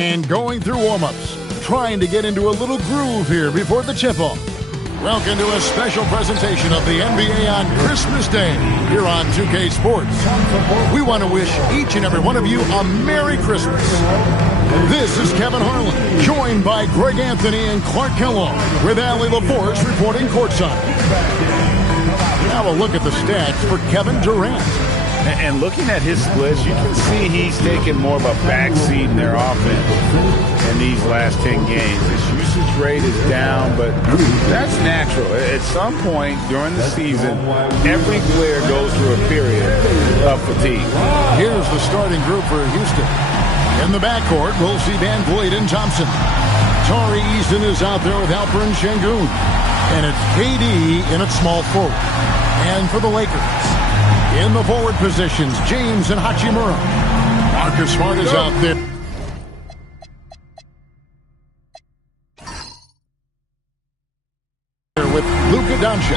and going through warm-ups, trying to get into a little groove here before the tip-off. Welcome to a special presentation of the NBA on Christmas Day here on 2K Sports. We want to wish each and every one of you a Merry Christmas. This is Kevin Harlan, joined by Greg Anthony and Clark Kellogg, with Allie LaForce reporting courtside. Now a look at the stats for Kevin Durant. And looking at his splits, you can see he's taken more of a backseat in their offense in these last 10 games. His usage rate is down, but that's natural. At some point during the season, every player goes through a period of fatigue. Here's the starting group for Houston. In the backcourt, we'll see Van Vleet and Thompson. Tari Eason is out there with Alperen Sengun. And it's KD in at small forward. And for the Lakers, in the forward positions, James and Hachimura. Marcus Smart is out there with Luka Doncic.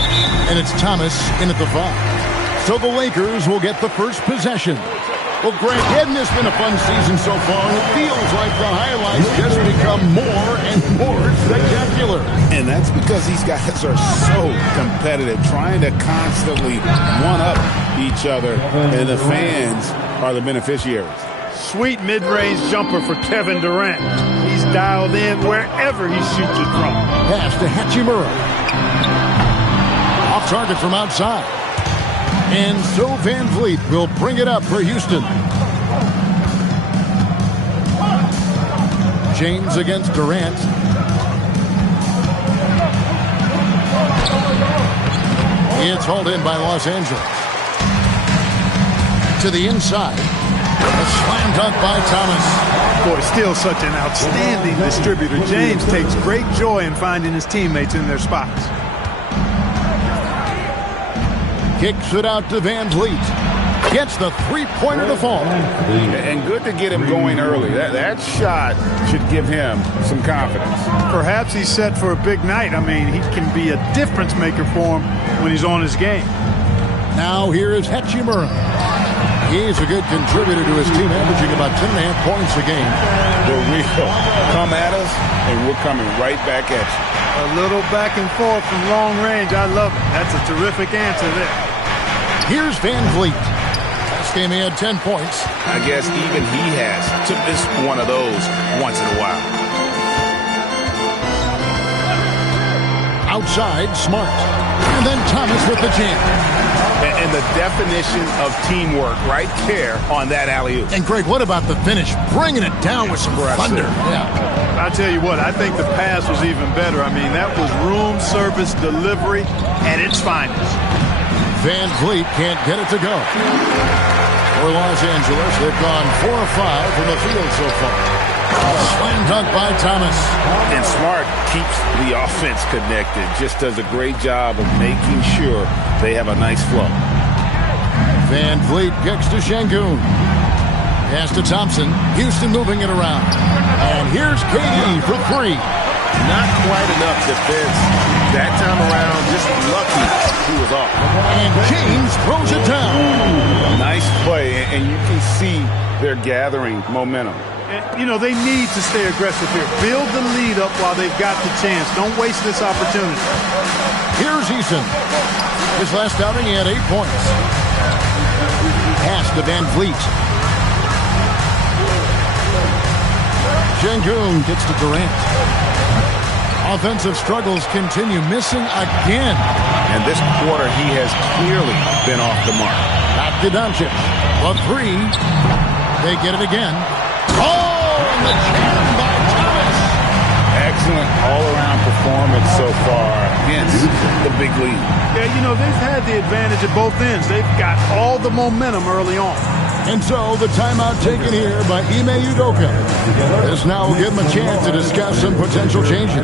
And it's Thomas in at the 5. So the Lakers will get the first possession. Well, Greg, hadn't this been a fun season so far? And it feels like the highlights just become more and more spectacular. And that's because these guys are so competitive, trying to constantly one-up each other, and the fans are the beneficiaries. Sweet mid-range jumper for Kevin Durant. He's dialed in wherever he shoots it from. Pass to Hachimura. Off target from outside. And so Van Vleet will bring it up for Houston. James against Durant. It's hauled in by Los Angeles. To the inside. A slam dunk by Thomas. Boy, still such an outstanding distributor. James takes great joy in finding his teammates in their spots. Kicks it out to Van Vleet. Gets the three-pointer to fall. And good to get him going early. That shot should give him some confidence. Perhaps he's set for a big night. I mean, he can be a difference maker for him when he's on his game. Now here is Hachimura. He's a good contributor to his team, averaging about 10.5 points a game. For real. Come at us, and we're coming right back at you. A little back and forth from long range. I love it. That's a terrific answer there. Here's Van Vleet. Last game he had 10 points. I guess even he has to miss one of those once in a while. Outside, Smart. And then Thomas with the jam. And the definition of teamwork right there on that alley-oop. And Greg, what about the finish? Bringing it down with some thunder. Yeah. I'll tell you what, I think the pass was even better. I mean, that was room service delivery at its finest. Van Vleet can't get it to go. For Los Angeles, they've gone 4 of 5 from the field so far. A slam dunk by Thomas. And Smart keeps the offense connected. Just does a great job of making sure they have a nice flow. Van Vleet kicks to Sengun. Pass to Thompson. Houston moving it around. And here's KD for 3. Not quite enough defense that time around. Just lucky he was off. And James throws it down. Nice play, and you can see they're gathering momentum. And, you know, they need to stay aggressive here. Build the lead up while they've got the chance. Don't waste this opportunity. Here's Eason. His last outing, he had 8 points. Pass to Van Vleet. Sengun gets to Durant. Offensive struggles continue, missing again. And this quarter, he has clearly been off the mark. Back to Doncic. A 3. They get it again. Oh, and the jam by Thomas. Excellent all-around performance so far. Hence the big lead. Yeah, you know, they've had the advantage at both ends. They've got all the momentum early on. And so the timeout taken here by Ime Udoka. This now will give him a chance to discuss some potential changes.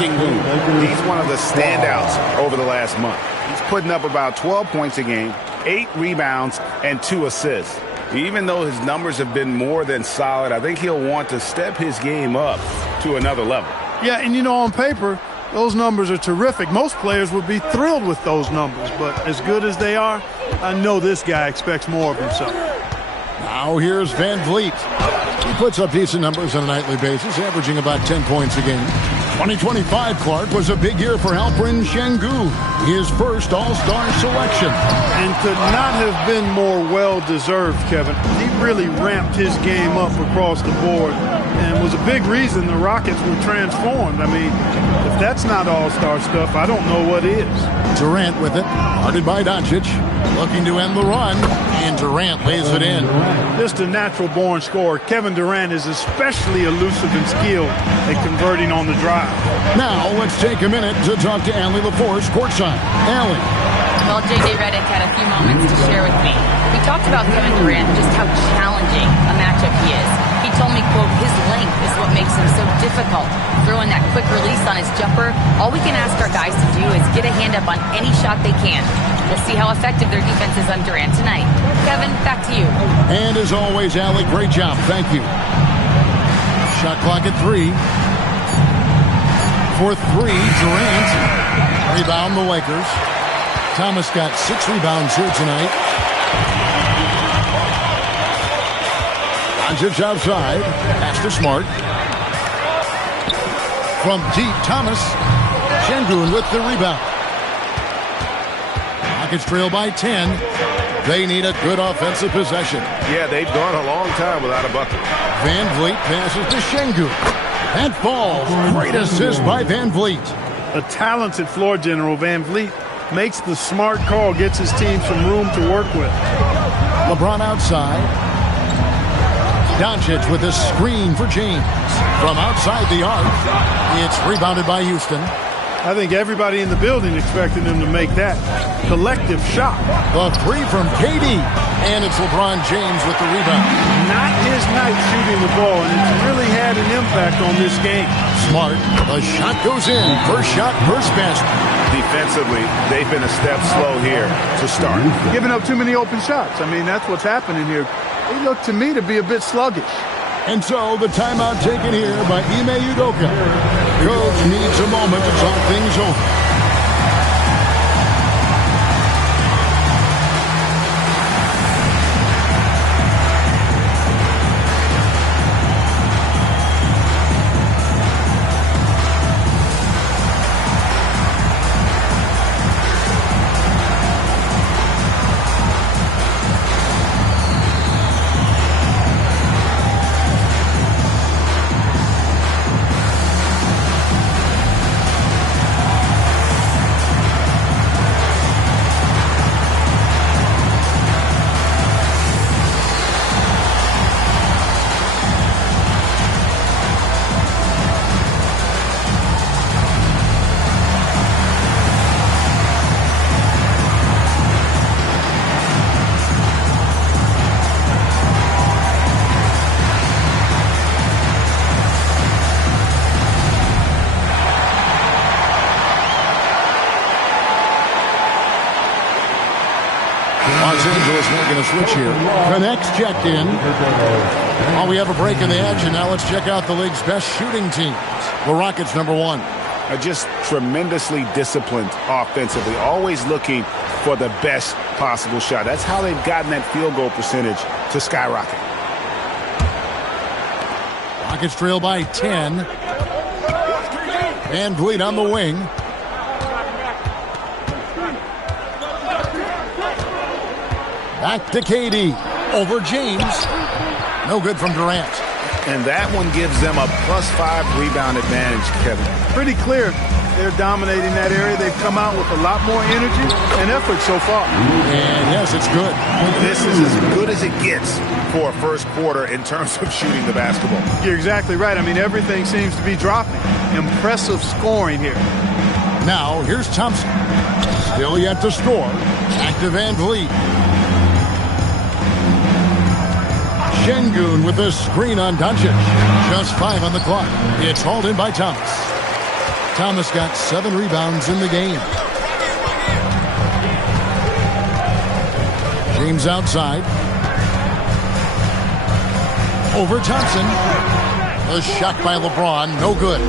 Sengun. He's one of the standouts over the last month. He's putting up about 12 points a game, 8 rebounds, and 2 assists. Even though his numbers have been more than solid, I think he'll want to step his game up to another level. Yeah, and on paper, those numbers are terrific. Most players would be thrilled with those numbers, but as good as they are, I know this guy expects more of himself. Now here's Van Vliet. He puts up decent numbers on a nightly basis, averaging about 10 points a game. 2025, Clark, was a big year for Alperen Sengun, his first All-Star selection. And could not have been more well-deserved, Kevin. He really ramped his game up across the board and was a big reason the Rockets were transformed. I mean, if that's not All-Star stuff, I don't know what is. Durant with it, guarded by Doncic, looking to end the run, and Durant lays it in. Just a natural-born scorer. Kevin Durant is especially elusive and skilled at converting on the drive. Now, let's take a minute to talk to Allie LaForce courtside. Allie. Well, J.J. Redick had a few moments to share with me. We talked about Kevin Durant and just how challenging a matchup he is. He told me, quote, his length is what makes him so difficult. Throwing that quick release on his jumper, all we can ask our guys to do is get a hand up on any shot they can. We'll see how effective their defense is on Durant tonight. Kevin, back to you. And as always, Allie, great job. Thank you. Shot clock at 3. For 3, Durant. Rebound the Lakers. Thomas got 6 rebounds here tonight. Doncic outside. Pass to Smart. From deep, Thomas. Sengun with the rebound. Rockets trail by 10. They need a good offensive possession. Yeah, they've gone a long time without a bucket. Van Vliet passes to Sengun. That falls. Great assist by Van Vliet. A talented floor general, Van Vliet makes the smart call, gets his team some room to work with. LeBron outside. Doncic with a screen for James. From outside the arc, it's rebounded by Houston. I think everybody in the building expected him to make that collective shot. The 3 from KD. And it's LeBron James with the rebound. Not his night shooting the ball, and it's really had an impact on this game. Smart. The shot goes in. First shot, first basket. Defensively, they've been a step slow here to start. Giving up too many open shots. I mean, that's what's happening here. They look to me to be a bit sluggish. And so the timeout taken here by Ime Udoka. Coach needs a moment to talk things over. Los Angeles making a switch here. Connects checked in. While we have a break in the action, now let's check out the league's best shooting teams. The Rockets, number 1. Just tremendously disciplined offensively, always looking for the best possible shot. That's how they've gotten that field goal percentage to skyrocket. Rockets trail by 10. Van Vliet on the wing. Back to KD. Over James. No good from Durant. And that one gives them a +5 rebound advantage, Kevin. Pretty clear. They're dominating that area. They've come out with a lot more energy and effort so far. And yes, it's good. This is as good as it gets for a first quarter in terms of shooting the basketball. You're exactly right. I mean, everything seems to be dropping. Impressive scoring here. Now, here's Thompson. Still yet to score. Back to Van Vliet. Sengun with a screen on Doncic. Just 5 on the clock. It's hauled in by Thomas. Thomas got 7 rebounds in the game. James outside. Over Thompson. A shot by LeBron, no good.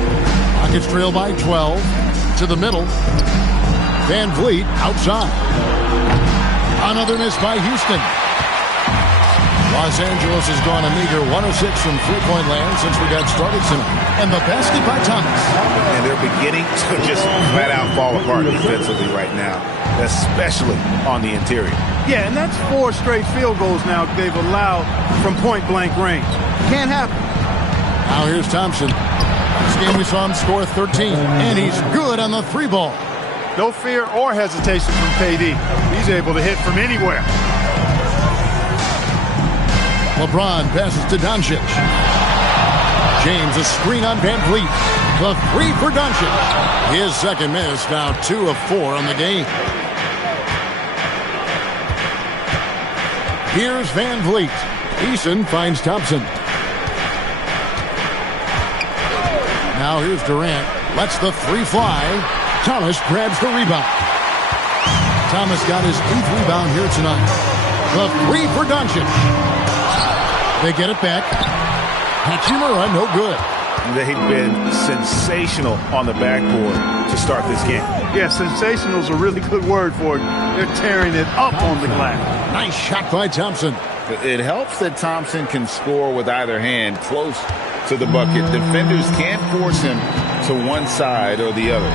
Rockets trail by 12. To the middle. Van Vliet outside. Another miss by Houston. Los Angeles has gone a meager 1 of 6 from three-point land since we got started tonight. And the basket by Thomas. And they're beginning to just flat-out fall apart defensively right now, especially on the interior. Yeah, and that's 4 straight field goals now they've allowed from point-blank range. Can't happen. Now here's Thompson. This game we saw him score 13, and he's good on the 3-ball. No fear or hesitation from KD. He's able to hit from anywhere. LeBron passes to Doncic. James, a screen on Van Vliet. The 3 for Doncic. His second miss, now 2 of 4 on the game. Here's Van Vliet. Eason finds Thompson. Now here's Durant. Lets the 3 fly. Thomas grabs the rebound. Thomas got his 8th rebound here tonight. The 3 for Doncic. They get it back. Hachimura, no good. They've been sensational on the backboard to start this game. Yeah, sensational is a really good word for it. They're tearing it up on the glass. Nice shot by Thompson. It helps that Thompson can score with either hand close to the bucket. Defenders can't force him to one side or the other.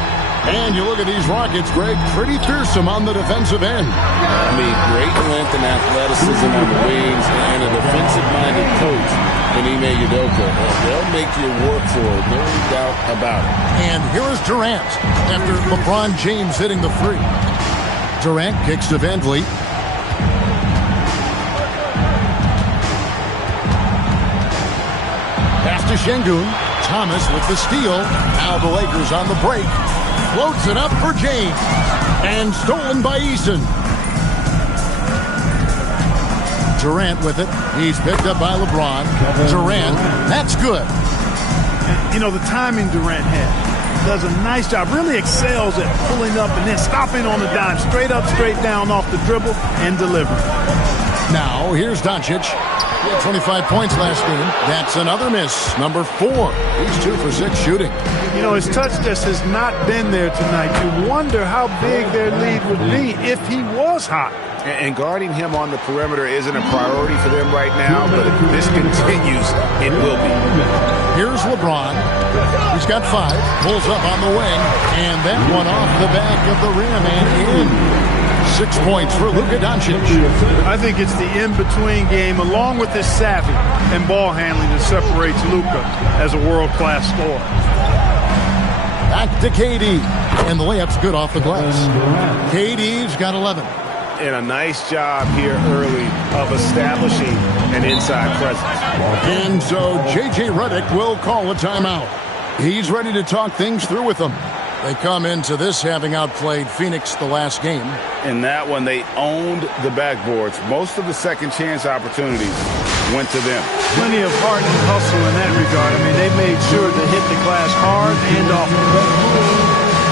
And you look at these Rockets, Greg, pretty fearsome on the defensive end. I mean, great length and athleticism on the wings and a defensive-minded coach in Ime Udoka. They'll make you work for it, no doubt about it. And here is Durant after LeBron James hitting the 3. Durant kicks to Van Vliet. Pass to Şengün. Thomas with the steal. Now the Lakers on the break. Floats it up for James. And stolen by Eason. Durant with it. He's picked up by LeBron. Durant, that's good. You know, the timing Durant has does a nice job. Really excels at pulling up and then stopping on the dime. Straight up, straight down off the dribble and delivering. Now, here's Doncic. He had 25 points last game. That's another miss. Number 4. He's 2 for 6 shooting. You know, his touch just has not been there tonight. You wonder how big their lead would be if he was hot. And guarding him on the perimeter isn't a priority for them right now, but if this continues, it will be. Here's LeBron. He's got 5. Pulls up on the wing. And that one off the back of the rim and in. 6 points for Luka Doncic. I think it's the in-between game, along with his savvy and ball handling, that separates Luka as a world-class scorer. Back to KD. And the layup's good off the glass. KD's got 11. And a nice job here early of establishing an inside presence. And so J.J. Redick will call a timeout. He's ready to talk things through with them. They come into this having outplayed Phoenix the last game. In that one, they owned the backboards. Most of the second chance opportunities went to them. Plenty of heart and hustle in that regard. I mean, they made sure to hit the glass hard and often.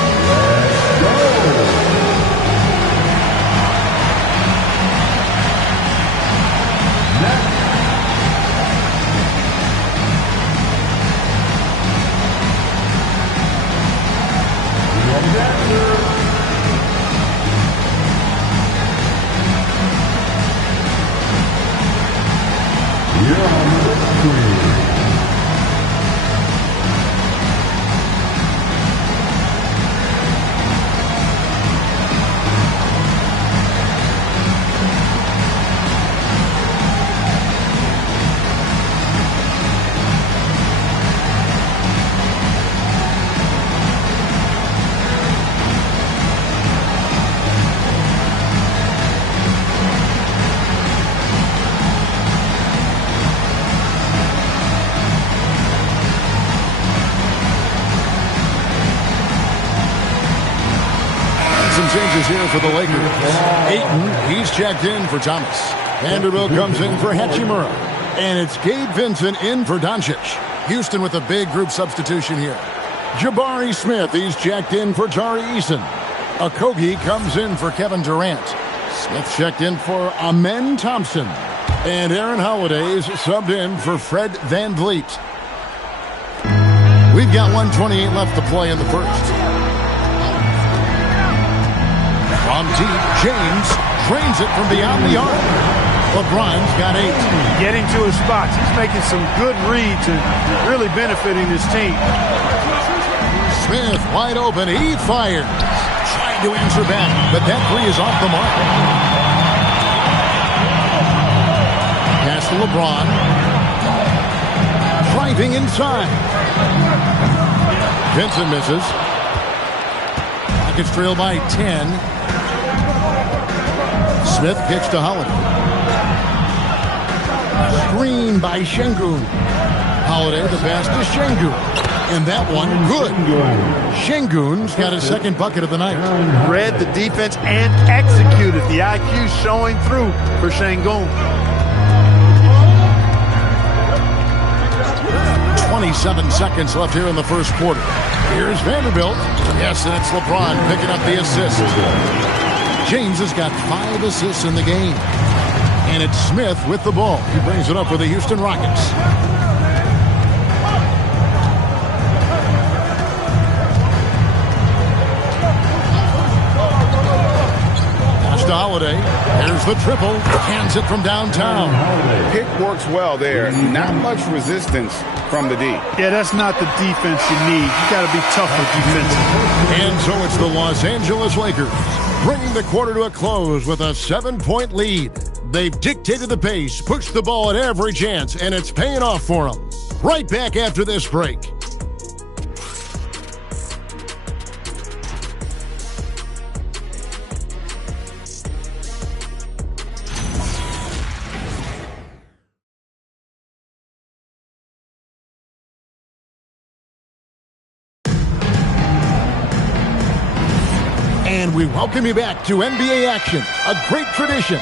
Changes here for the Lakers. Ayton, he's checked in for Thomas. Vanderbilt comes in for Hachimura. And it's Gabe Vincent in for Doncic. Houston with a big group substitution here. Jabari Smith, he's checked in for Tari Eason. Okogie comes in for Kevin Durant. Smith checked in for Amen Thompson. And Aaron Holiday's subbed in for Fred VanVleet. We've got 1:28 left to play in the first. From deep, James drains it from beyond the arc. LeBron's got 8. Getting to his spots. He's making some good reads and really benefiting his team. Smith wide open. He fires. Trying to answer back, but that three is off the mark. Pass to LeBron. Driving inside. Vincent misses. Rockets trail by 10. Smith kicks to Holiday. Screen by Şengün. Holiday the pass to Şengün. And that one, good. Şengün's got his second bucket of the night. Read the defense and executed. The IQ showing through for Şengün. 27 seconds left here in the first quarter. Here's Vanderbilt. Yes, and it's LeBron picking up the assist. James has got 5 assists in the game. And it's Smith with the ball. He brings it up for the Houston Rockets. To Holiday. There's the triple. Hands it from downtown. Pick works well there. Not much resistance from the D. Yeah, that's not the defense you need. You got to be tougher defensively. And so it's the Los Angeles Lakers bringing the quarter to a close with a 7-point lead. They've dictated the pace, pushed the ball at every chance, and it's paying off for them. Right back after this break. And we welcome you back to NBA action, a great tradition,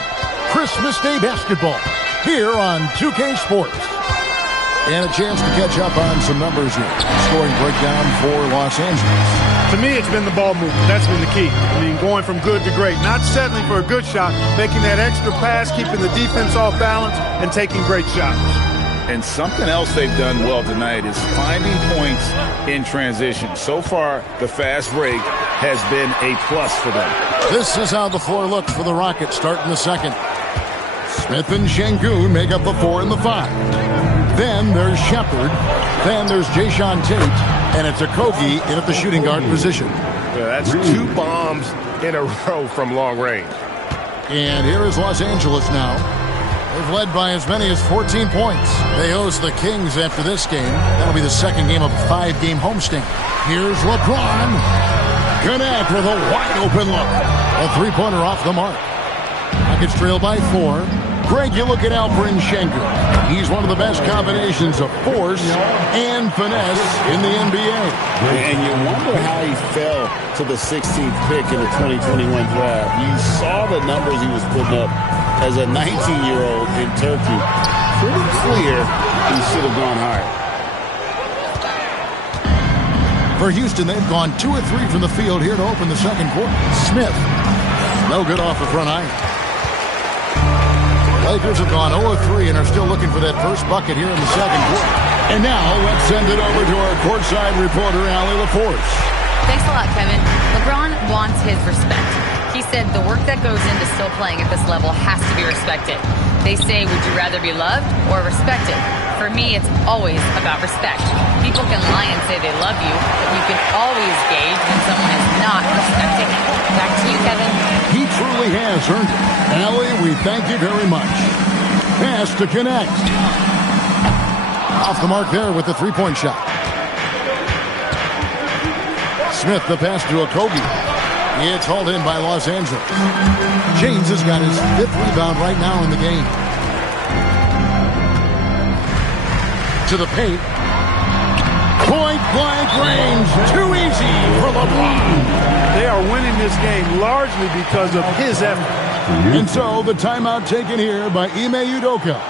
Christmas Day basketball, here on 2K Sports. And a chance to catch up on some numbers here. Scoring breakdown for Los Angeles. To me, it's been the ball movement. That's been the key. I mean, going from good to great. Not settling for a good shot, making that extra pass, keeping the defense off balance, and taking great shots. And something else they've done well tonight is finding points in transition. So far, the fast break has been a plus for them. This is how the floor looks for the Rockets starting the second. Smith and Şengün make up the 4 and the 5. Then there's Shepard. Then there's Jae'Sean Tate. And it's Okogie in at the shooting guard position. Yeah, that's 2 bombs in a row from long range. And here is Los Angeles now. They've led by as many as 14 points. They host the Kings after this game. That'll be the second game of a 5-game homestand. Here's LeBron. Connect with a wide-open look. A three-pointer off the mark. Rockets trail by 4. Greg, you look at Alperen Şengün. He's one of the best combinations of force and finesse in the NBA. And you wonder how he fell to the 16th pick in the 2021 draft. You saw the numbers he was putting up as a 19-year-old in Turkey. Pretty clear he should have gone higher. For Houston, they've gone 2 or 3 from the field here to open the second quarter. Smith, no good off the front iron. Lakers have gone 0-3 and are still looking for that first bucket here in the second quarter. And now let's send it over to our courtside reporter, Allie LaForce. Thanks a lot, Kevin. LeBron wants his respect. He said the work that goes into still playing at this level has to be respected. They say, would you rather be loved or respected? For me, it's always about respect. People can lie and say they love you, but you can always gauge when someone is not respecting it. Back to you, Kevin. He truly has earned it. Allie, we thank you very much. Pass to connect. Off the mark there with the three-point shot. Smith, the pass to Okogie. It's hauled in by Los Angeles. James has got his 5th rebound right now in the game. To the paint. Point-blank range. Too easy for LeBron. They are winning this game largely because of his effort. And so the timeout taken here by Ime Udoka.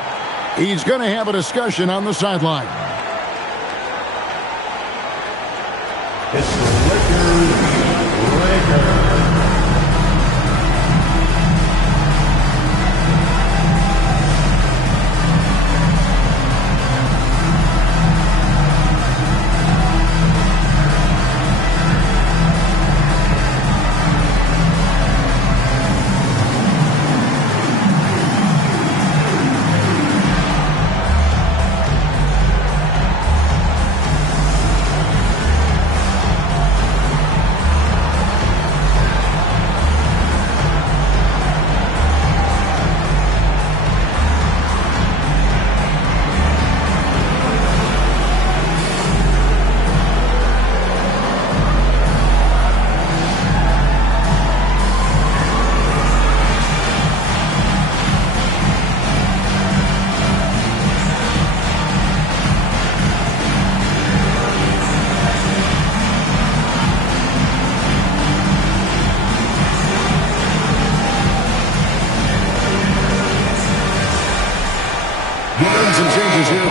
He's going to have a discussion on the sideline. It's the Lakers.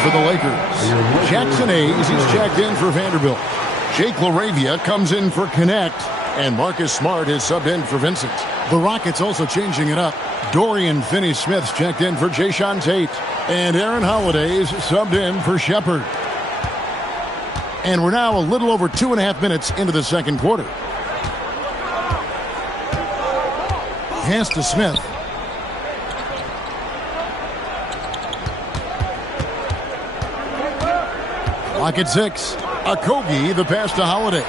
For the Lakers, Jackson Hayes, he's checked in for Vanderbilt. Jake LaRavia comes in for Connect, and Marcus Smart is subbed in for Vincent. The Rockets also changing it up. Dorian Finney-Smith's checked in for Jayshawn Tate, and Aaron Holiday is subbed in for Shepard. And we're now a little over 2.5 minutes into the second quarter. Pass to Smith. Clock at 6. Okogie, the pass to Holiday.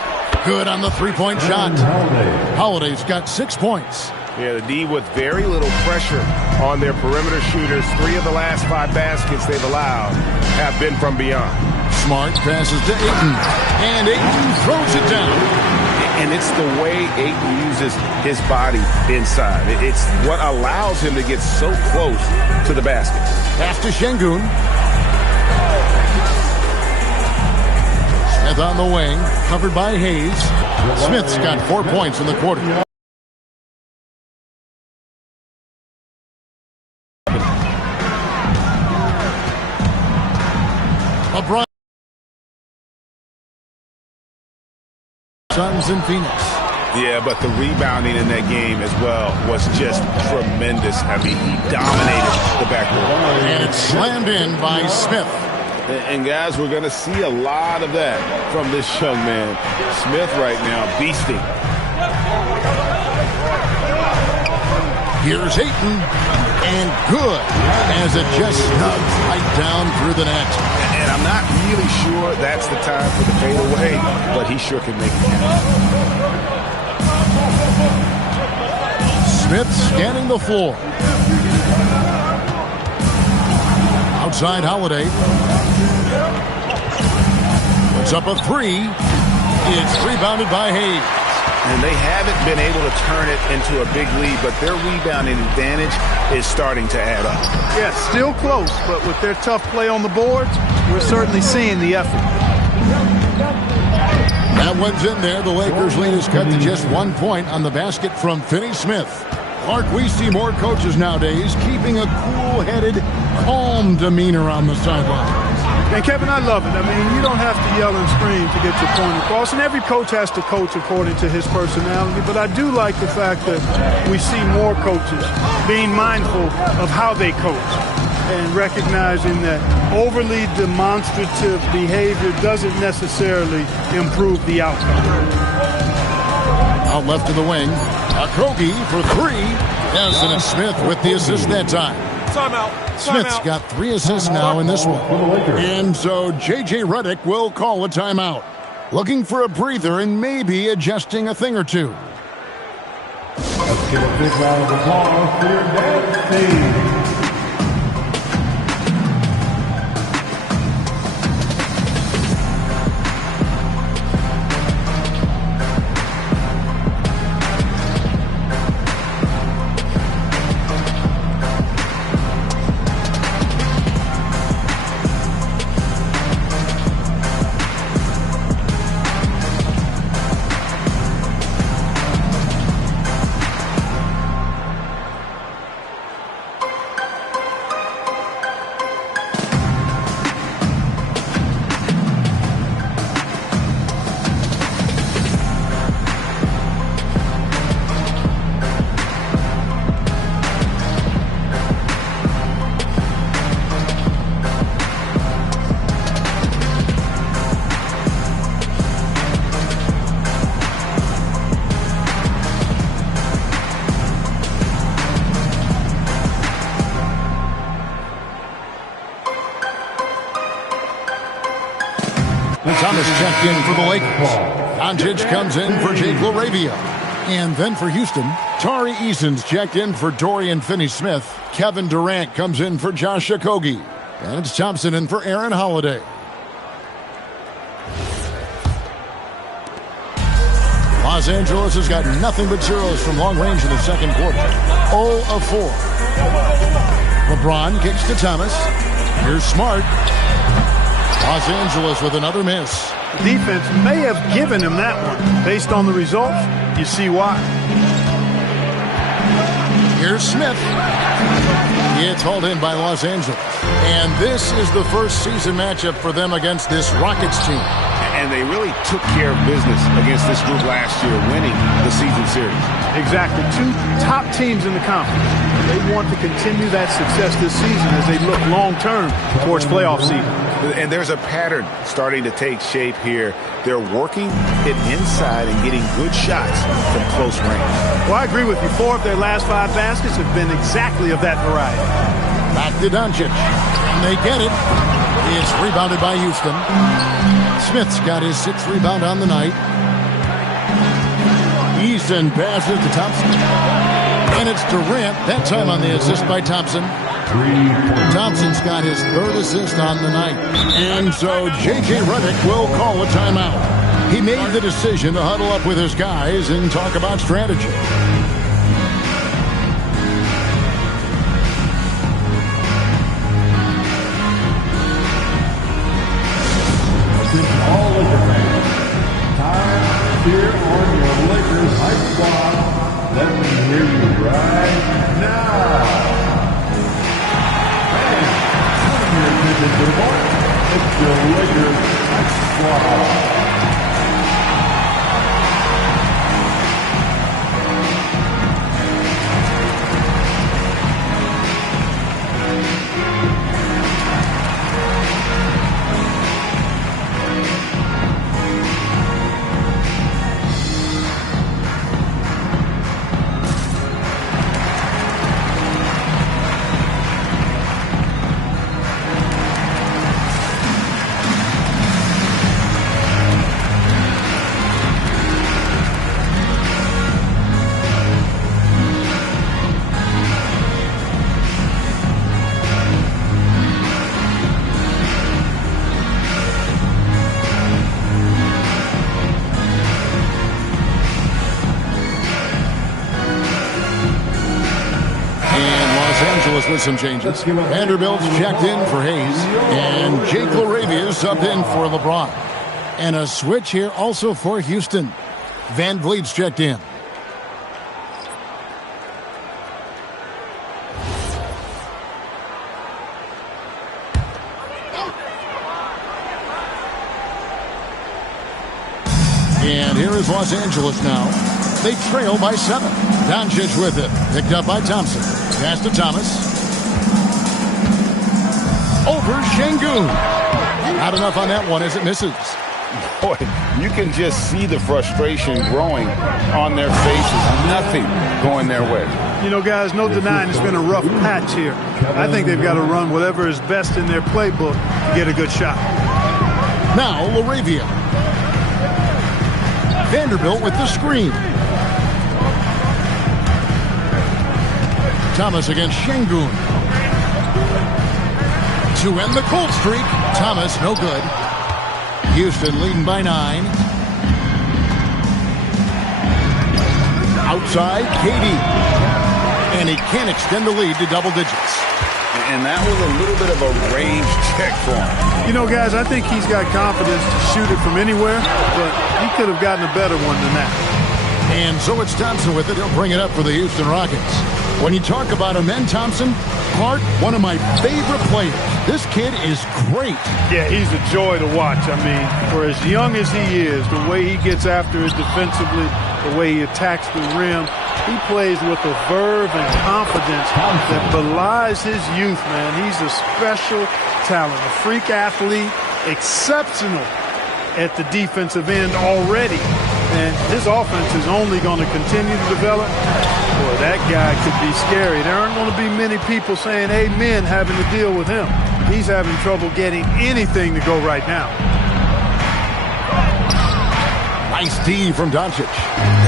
Good on the three-point shot. Holiday's got 6 points. Yeah, the D with very little pressure on their perimeter shooters. 3 of the last 5 baskets they've allowed have been from beyond. Smart passes to Ayton, and Ayton throws it down. And it's the way Ayton uses his body inside. It's what allows him to get so close to the basket. Pass to Şengün. Smith on the wing, covered by Hayes. Smith's got 4 points in the quarter. LeBron. Suns in Phoenix. Yeah, but the rebounding in that game as well was just tremendous. I mean, he dominated the backcourt. And it's slammed in by Smith. And guys, we're going to see a lot of that from this young man. Smith right now, beasting. Here's Ayton, and good, as it just snugs right down through the net. And I'm not really sure that's the time for the fadeaway, but he sure can make it happen. Smith scanning the floor. Outside Holiday. Puts up a 3. It's rebounded by Hayes. And they haven't been able to turn it into a big lead, but their rebounding advantage is starting to add up. Yeah, still close, but with their tough play on the boards, we're certainly seeing the effort. That one's in there. The Lakers' lead is cut to just 1 point on the basket from Finney-Smith. Clark, we see more coaches nowadays keeping a cool-headed, calm demeanor on the sideline. And, Kevin, I love it. I mean, you don't have to yell and scream to get your point across, and every coach has to coach according to his personality. But I do like the fact that we see more coaches being mindful of how they coach and recognizing that overly demonstrative behavior doesn't necessarily improve the outcome. Out left to the wing. Okogie for 3. Yes, and it's Smith with the assist that time. Timeout. Smith's got 3 assists now in this one. And so J.J. Redick will call a timeout. Looking for a breather and maybe adjusting a thing or two. Let's give a big round of applause for your dance team. Thomas checked in for the Lakers. Doncic comes in for Jake LaRavia. And then for Houston, Tari Eason's checked in for Dorian Finney-Smith. Kevin Durant comes in for Josh Okogie. And it's Thompson in for Aaron Holiday. Los Angeles has got nothing but zeros from long range in the second quarter. 0 of 4. LeBron kicks to Thomas. Here's Smart. Los Angeles with another miss. The defense may have given him that one. Based on the results, you see why. Here's Smith. It's hauled in by Los Angeles. And this is the first season matchup for them against this Rockets team. And they really took care of business against this group last year, winning the season series. Exactly. 2 top teams in the conference. They want to continue that success this season as they look long-term towards playoff season. And there's a pattern starting to take shape here. They're working it inside and getting good shots from close range. Well, I agree with you. 4 of their last 5 baskets have been exactly of that variety. Back to Doncic. And they get it. It's rebounded by Houston. Smith's got his 6th rebound on the night. Easton passes to Thompson. And it's Durant, that time on the assist by Thompson. Thompson's got his 3rd assist on the night. And so J.J. Redick will call a timeout. He made the decision to huddle up with his guys and talk about strategy. All Laker fans, time here on your Lakers Hype Squad. Let me hear you right now. And turn your attention to the mark. It's your Lakers Hype Squad. With some changes. Vanderbilt's checked in for Hayes. And Jake LaRavia subbed in for LeBron. And a switch here also for Houston. Van Vliet's checked in. And here is Los Angeles now. They trail by 7. Doncic with it. Picked up by Thompson. Pass to Thomas. Over Şengün. Not enough on that one as it misses. Boy, you can just see the frustration growing on their faces. Nothing going their way. You know, guys, no denying it's been a rough patch here. I think they've got to run whatever is best in their playbook to get a good shot. Now, LaRavia. Vanderbilt with the screen. Thomas against Şengün. To end the cold streak. Thomas, no good. Houston leading by 9. Outside, KD. And he can't extend the lead to double digits. And that was a little bit of a range check for him. You know, guys, I think he's got confidence to shoot it from anywhere, but he could have gotten a better one than that. And so it's Thompson with it. He'll bring it up for the Houston Rockets. When you talk about him and Thompson, Clark, one of my favorite players. This kid is great. Yeah, he's a joy to watch. I mean, for as young as he is, the way he gets after it defensively, the way he attacks the rim, he plays with a verve and confidence that belies his youth, man. He's a special talent, a freak athlete, exceptional at the defensive end already. And his offense is only going to continue to develop. Boy, that guy could be scary. There aren't going to be many people saying amen having to deal with him. He's having trouble getting anything to go right now. Nice D from Doncic.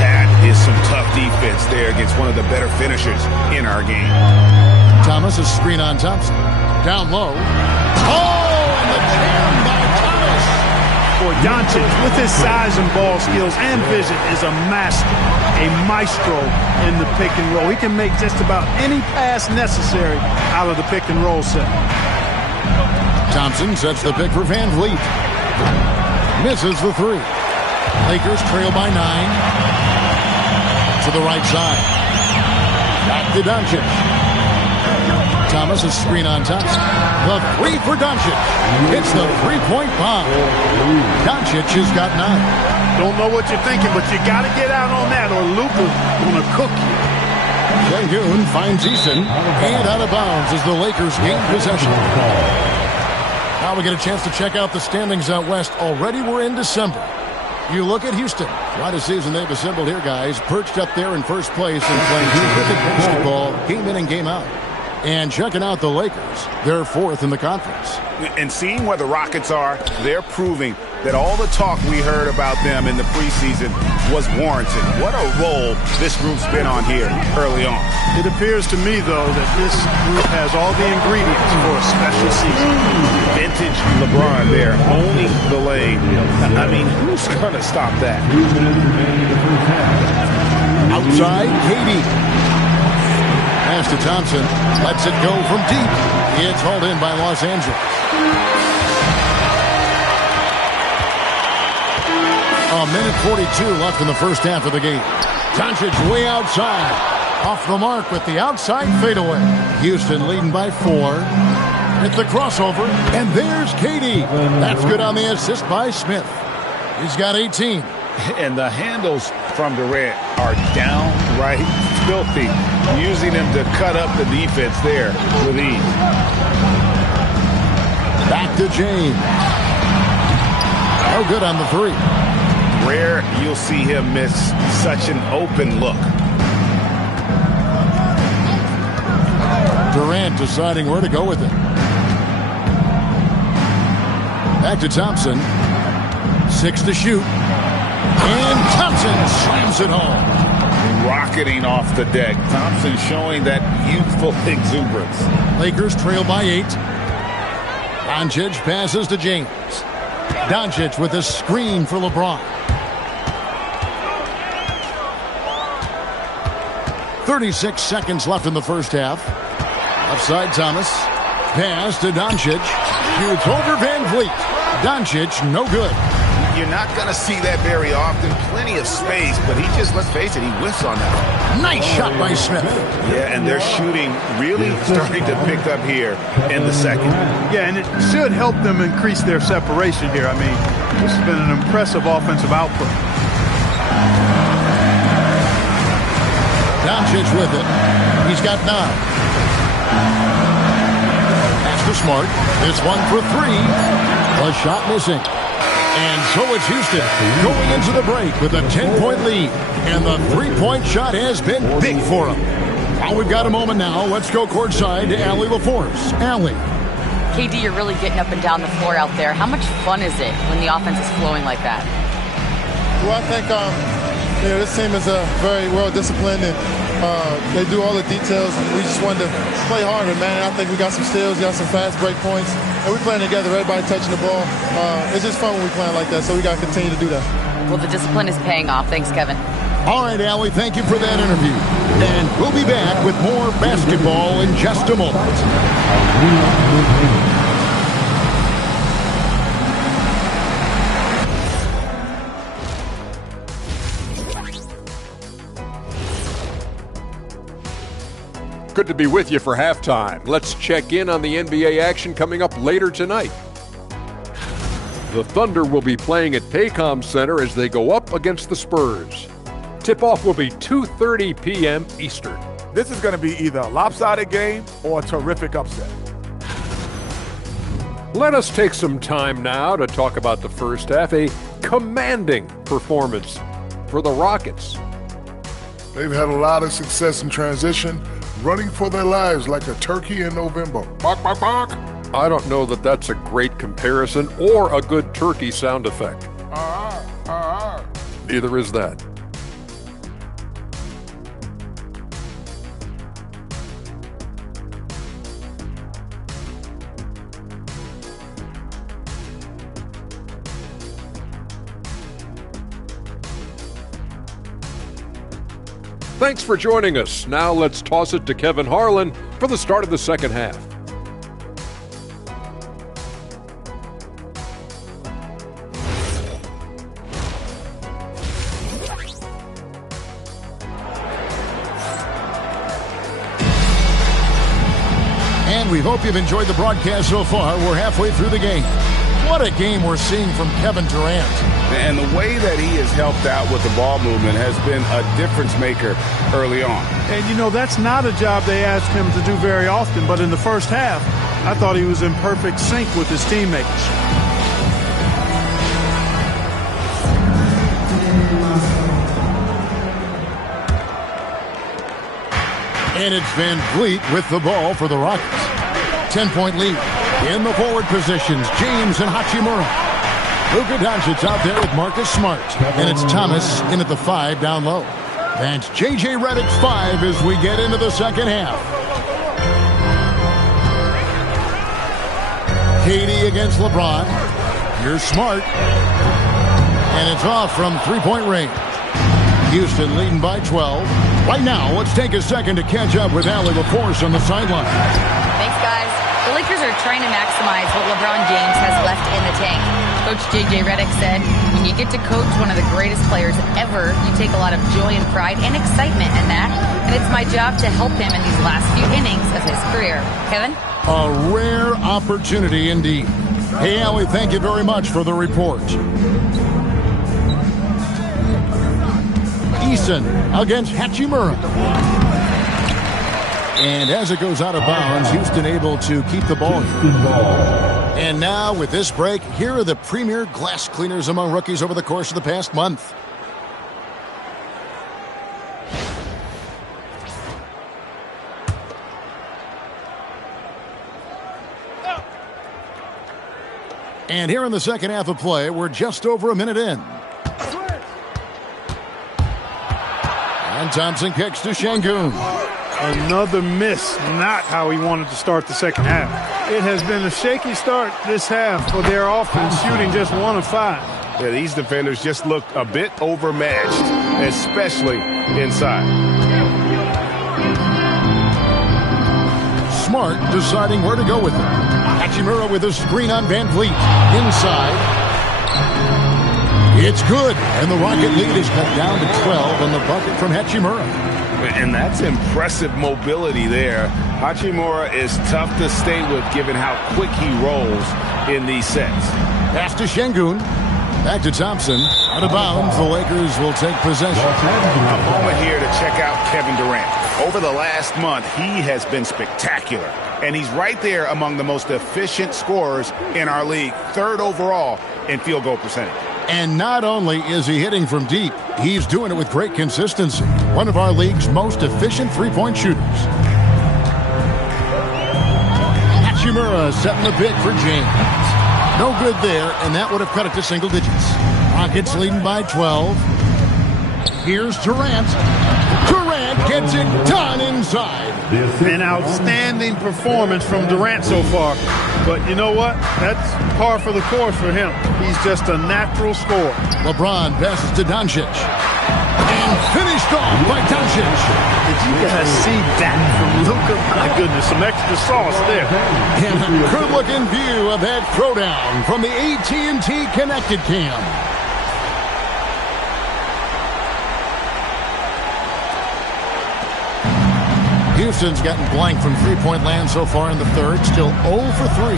That is some tough defense there against one of the better finishers in our game. Thomas, a screen on Thompson. Down low. Oh, and the jam by Thomas. For Doncic, with his size and ball skills and vision, is a master, a maestro in the pick and roll. He can make just about any pass necessary out of the pick and roll set. Thompson sets the pick for Van Vliet. Misses the three. Lakers trail by 9. To the right side. Back to Doncic. Thomas, a screen on Thompson. The three for Doncic. It's the three-point bomb. Doncic has got 9. Don't know what you're thinking, but you got to get out on that or Luka's going to cook you. Sengun finds Eason and out of bounds as the Lakers gain possession. Now we get a chance to check out the standings out west. Already we're in December. You look at Houston. Quite a season they've assembled here, guys. Perched up there in first place and playing terrific basketball game in and game out. And checking out the Lakers, they're 4th in the conference. And seeing where the Rockets are, they're proving that all the talk we heard about them in the preseason was warranted. What a role this group's been on here early on. It appears to me, though, that this group has all the ingredients for a special season. Vintage LeBron there, owning the lane. I mean, who's going to stop that? Outside, KD. Pass to Thompson. Lets it go from deep. It's hauled in by Los Angeles. A minute 42 left in the first half of the game. Doncic way outside. Off the mark with the outside fadeaway. Houston leading by 4. It's the crossover. And there's KD. That's good on the assist by Smith. He's got 18. And the handles from Durant are downright filthy, using him to cut up the defense there with ease. Back to James. No good on the 3. Rare you'll see him miss such an open look. Durant deciding where to go with it. Back to Thompson. 6 to shoot. And Thompson slams it home. Rocketing off the deck. Thompson showing that youthful exuberance. Lakers trail by 8. Doncic passes to James. Doncic with a screen for LeBron. 36 seconds left in the first half. Offside Thomas. Pass to Doncic. Shoots over Van Vliet. Doncic, no good. You're not going to see that very often. Plenty of space, but he just, let's face it, he whiffs on that. Nice shot by Smith. Yeah, and their shooting really starting to pick up here in the second. Yeah, and it should help them increase their separation here. I mean, this has been an impressive offensive output. Doncic with it. He's got 9. Pass to Smart. This one for 3. A shot missing. And so it's Houston going into the break with a 10-point lead. And the three-point shot has been big for them. Well, we've got a moment now. Let's go courtside to Allie LaForce. Allie. KD, you're really getting up and down the floor out there. How much fun is it when the offense is flowing like that? Well, I think this team is very well disciplined, and they do all the details. And we just wanted to play harder, man. I think we got some steals, got some fast break points, and we're playing together. Everybody touching the ball. It's just fun when we playing like that, so we got to continue to do that. Well, the discipline is paying off. Thanks, Kevin. All right, Allie, thank you for that interview. And we'll be back with more basketball in just a moment. Good to be with you for halftime. Let's check in on the NBA action coming up later tonight. The Thunder will be playing at Paycom Center as they go up against the Spurs. Tip-off will be 2:30 p.m. Eastern. This is going to be either a lopsided game or a terrific upset. Let us take some time now to talk about the first half, a commanding performance for the Rockets. They've had a lot of success in transition, running for their lives like a turkey in November. Bark, bark, bark. I don't know that that's a great comparison or a good turkey sound effect. Neither is that. Thanks for joining us. Now let's toss it to Kevin Harlan for the start of the second half. And we hope you've enjoyed the broadcast so far. We're halfway through the game. What a game we're seeing from Kevin Durant. And the way that he has helped out with the ball movement has been a difference maker early on. And, you know, that's not a job they ask him to do very often. But in the first half, I thought he was in perfect sync with his teammates. And it's Van Vliet with the ball for the Rockets. 10-point lead. In the forward positions, James and Hachimura. Luka Doncic out there with Marcus Smart. And it's Thomas in at the 5 down low. That's J.J. Redick's 5 as we get into the second half. KD against LeBron. Here's Smart. And it's off from three-point range. Houston leading by 12. Right now, let's take a second to catch up with Allie LaForce on the sideline. Thanks, guys. The Lakers are trying to maximize what LeBron James has left in the tank. Coach J.J. Redick said, when you get to coach one of the greatest players ever, you take a lot of joy and pride and excitement in that. And it's my job to help him in these last few innings of his career. Kevin? A rare opportunity indeed. Hey, Allie, thank you very much for the report. Eason against Hachimura. And as it goes out of bounds, Houston able to keep the ball. And now with this break, here are the premier glass cleaners among rookies over the course of the past month. And here in the second half of play, we're just over a minute in. And Thompson kicks to Şengün. Another miss, not how he wanted to start the second half. It has been a shaky start this half for their offense, shooting just 1 of 5. Yeah, these defenders just look a bit overmatched, especially inside. Smart deciding where to go with it. Hachimura with a screen on Van Vliet. Inside. It's good, and the Rocket lead is cut down to 12 on the bucket from Hachimura. And that's impressive mobility there. Hachimura is tough to stay with given how quick he rolls in these sets. Pass to Şengün. Back to Thompson. Out of bounds, the Lakers will take possession. A moment here to check out Kevin Durant. Over the last month, he has been spectacular. And he's right there among the most efficient scorers in our league. 3rd overall in field goal percentage. And not only is he hitting from deep, he's doing it with great consistency. One of our league's most efficient three-point shooters. Hachimura setting the pick for James. No good there, and that would have cut it to single digits. Rockets leading by 12. Here's Durant. Durant gets it done inside. An outstanding performance from Durant so far. But you know what? That's par for the course for him. He's just a natural scorer. LeBron passes to Doncic. And finished off by Doncic. Did you guys see that from Luka? My goodness, some extra sauce there. And a good-looking view of that throwdown from the AT&T Connected Cam. Houston's gotten blank from three-point land so far in the third. Still 0 for 3.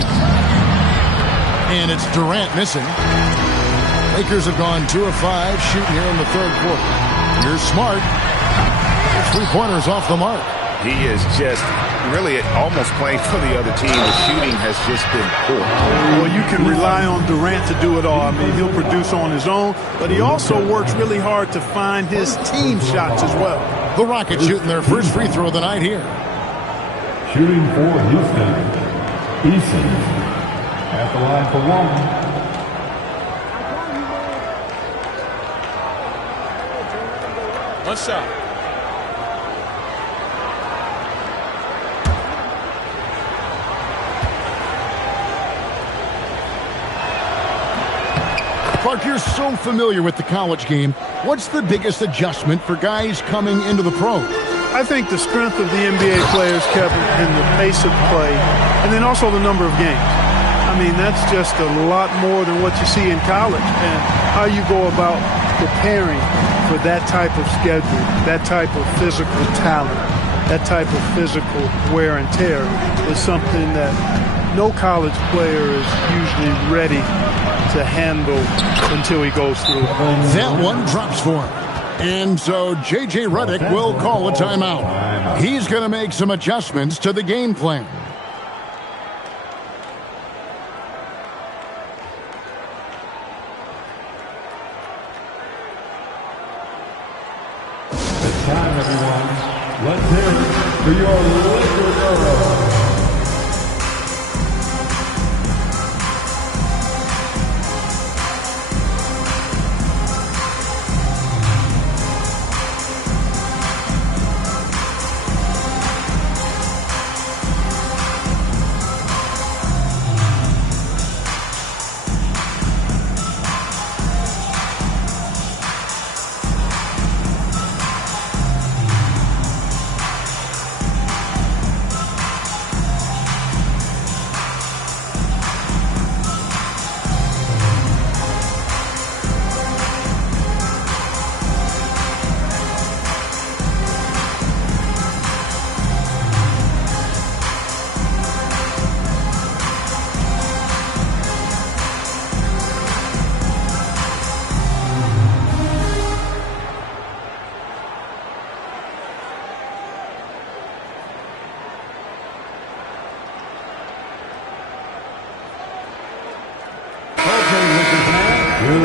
And it's Durant missing. Lakers have gone 2 of 5 shooting here in the third quarter. Here's Smart. Three-pointers off the mark. He is just really almost playing for the other team. The shooting has just been poor. Well, you can rely on Durant to do it all. I mean, he'll produce on his own, but he also works really hard to find his team shots as well. The Rockets shooting their first free throw of the night here. Shooting for Houston, Eason at the line for 1. One shot. Clark, you're so familiar with the college game. What's the biggest adjustment for guys coming into the pros? I think the strength of the NBA players, Kevin, and the pace of play, and then also the number of games. I mean, that's just a lot more than what you see in college, and how you go about preparing for that type of schedule, that type of physical talent, that type of physical wear and tear is something that no college player is usually ready to handle until he goes through. That one drops for him. And so J.J. Redick will call a timeout. He's going to make some adjustments to the game plan. It's time, everyone. Let's hear it for your Laker girls.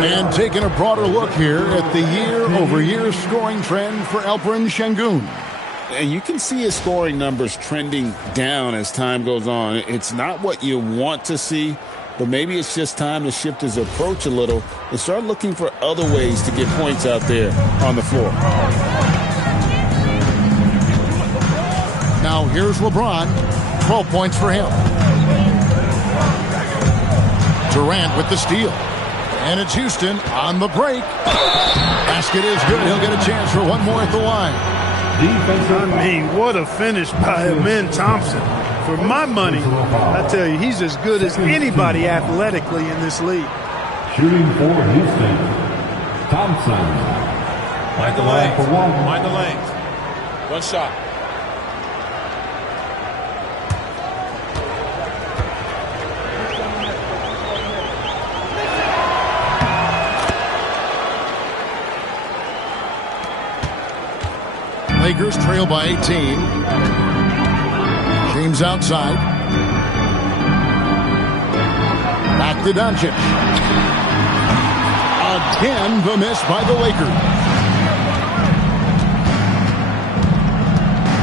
And taking a broader look here at the year-over-year scoring trend for Alperen Sengun. And you can see his scoring numbers trending down as time goes on. It's not what you want to see, but maybe it's just time to shift his approach a little and start looking for other ways to get points out there on the floor. Now here's LeBron. 12 points for him. Durant with the steal. And it's Houston on the break. Basket is good. He'll get a chance for one more at the line. I mean, what a finish by Amen Thompson. For my money, I tell you, he's as good as anybody athletically in this league. Shooting for Houston, Thompson. Mind the lanes. Mind the lanes. One shot. Lakers trail by 18. James outside. Back to Doncic. Again, the miss by the Lakers.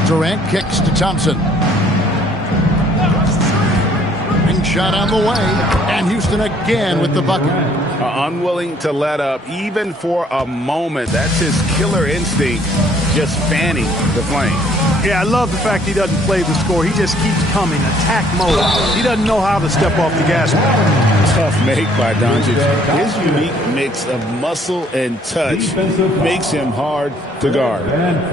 Durant kicks to Thompson. Ring shot on the way. And Houston again with the bucket. Unwilling to let up even for a moment. That's his killer instinct. Just fanning the flame. Yeah, I love the fact he doesn't play the score. He just keeps coming, attack mode. He doesn't know how to step off the gas pedal. Tough make by Doncic. His unique mix of muscle and touch makes him hard to guard.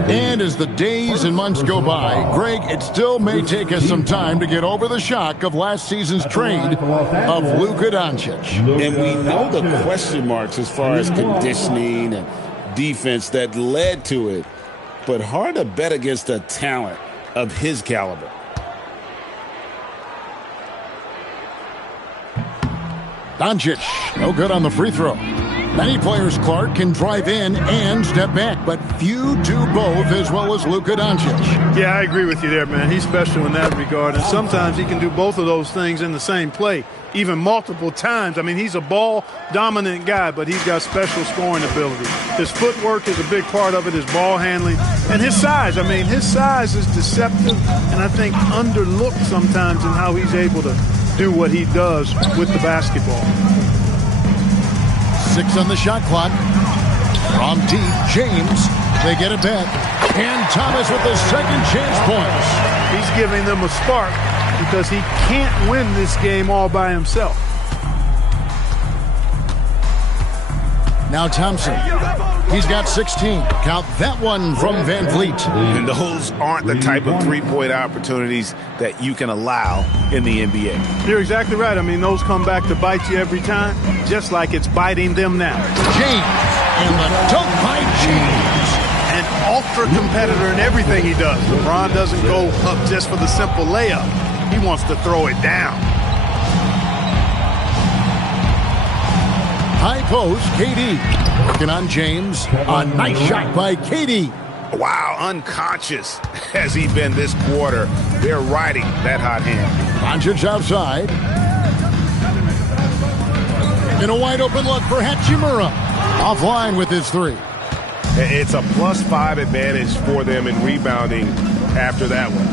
And as the days and months go by, Greg, it still may take us some time to get over the shock of last season's trade of Luka Doncic. And we know the question marks as far as conditioning and defense that led to it. But hard to bet against a talent of his caliber. Doncic, no good on the free throw. Many players, Clark, can drive in and step back, but few do both as well as Luka Doncic. Yeah, I agree with you there, man. He's special in that regard, and sometimes he can do both of those things in the same play, even multiple times. I mean, he's a ball-dominant guy, but he's got special scoring ability. His footwork is a big part of it, his ball handling, and his size. I mean, his size is deceptive and I think underlooked sometimes in how he's able to do what he does with the basketball. 6 on the shot clock. From deep, James. They get it back. And Thomas with the second chance points. He's giving them a spark because he can't win this game all by himself. Now Thompson. He's got 16. Count that one from Van Vliet. And those aren't the type of three-point opportunities that you can allow in the NBA. You're exactly right. I mean, those come back to bite you every time, just like it's biting them now. James. And the dunk by James. An ultra-competitor in everything he does. LeBron doesn't go up just for the simple layup. He wants to throw it down. High post, KD. Working on James. A nice shot by KD. Wow, unconscious has he been this quarter. They're riding that hot hand. Doncic outside. In a wide open look for Hachimura. Offline with his three. It's a +5 advantage for them in rebounding after that one.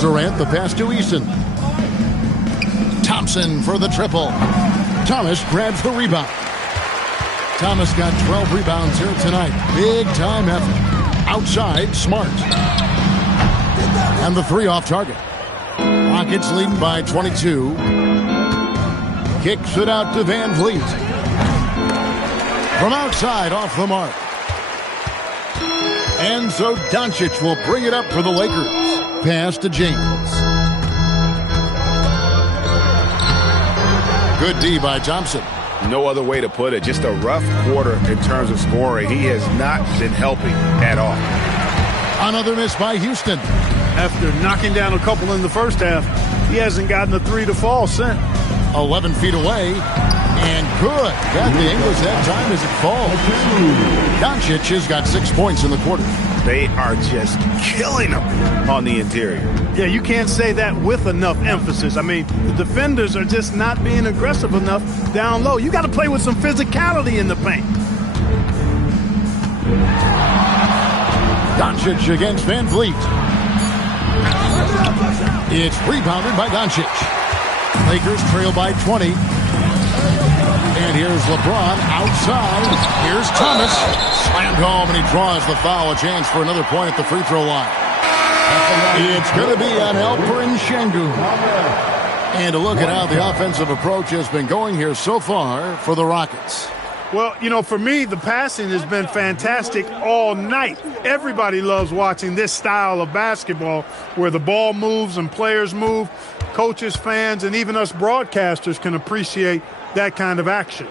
Durant, the pass to Easton. Thompson for the triple. Thomas grabs the rebound. Thomas got 12 rebounds here tonight. Big time effort. Outside, Smart. And the three off target. Rockets leading by 22. Kicks it out to Van Vliet. From outside, off the mark. And so Doncic will bring it up for the Lakers. Pass to James. Good D by Thompson. No other way to put it. Just a rough quarter in terms of scoring. He has not been helping at all. Another miss by Houston. After knocking down a couple in the first half, he hasn't gotten a three to fall since. 11 feet away. And good. Got the English that time as it falls. Doncic has got 6 points in the quarter. They are just killing them on the interior. Yeah, you can't say that with enough emphasis. I mean, the defenders are just not being aggressive enough down low. You got to play with some physicality in the paint. Doncic against Van Vliet. It's rebounded by Doncic. Lakers trail by 20. And here's LeBron outside. Here's Thomas. Slammed home, and he draws the foul. A chance for another point at the free throw line. It's going to be on Alperen Sengun. And to look at how the offensive approach has been going here so far for the Rockets. Well, you know, for me, the passing has been fantastic all night. Everybody loves watching this style of basketball where the ball moves and players move. Coaches, fans, and even us broadcasters can appreciate that kind of action.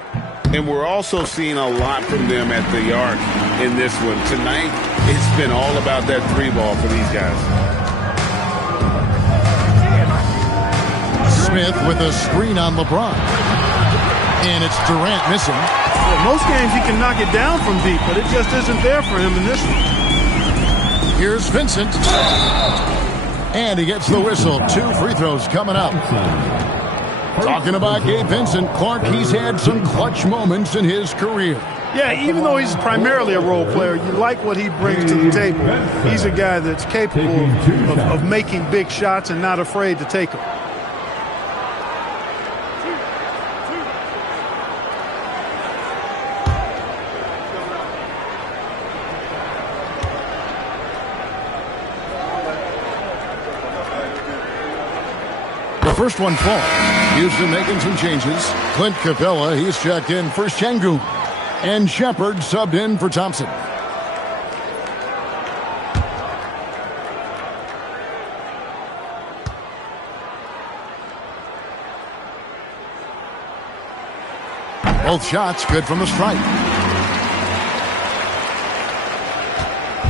And we're also seeing a lot from them at the arc in this one. Tonight, it's been all about that three ball for these guys. Smith with a screen on LeBron. And it's Durant missing. Yeah, most games he can knock it down from deep, but it just isn't there for him in this one. Here's Vincent. And he gets the whistle. 2 free throws coming up. Talking about Gabe Vincent, Clark, he's had some clutch moments in his career. Yeah, even though he's primarily a role player, you like what he brings to the table. He's a guy that's capable of making big shots and not afraid to take them. The first one falls. Houston making some changes. Clint Capella, he's checked in for Sengun. And Shepard subbed in for Thompson. Both shots good from the stripe.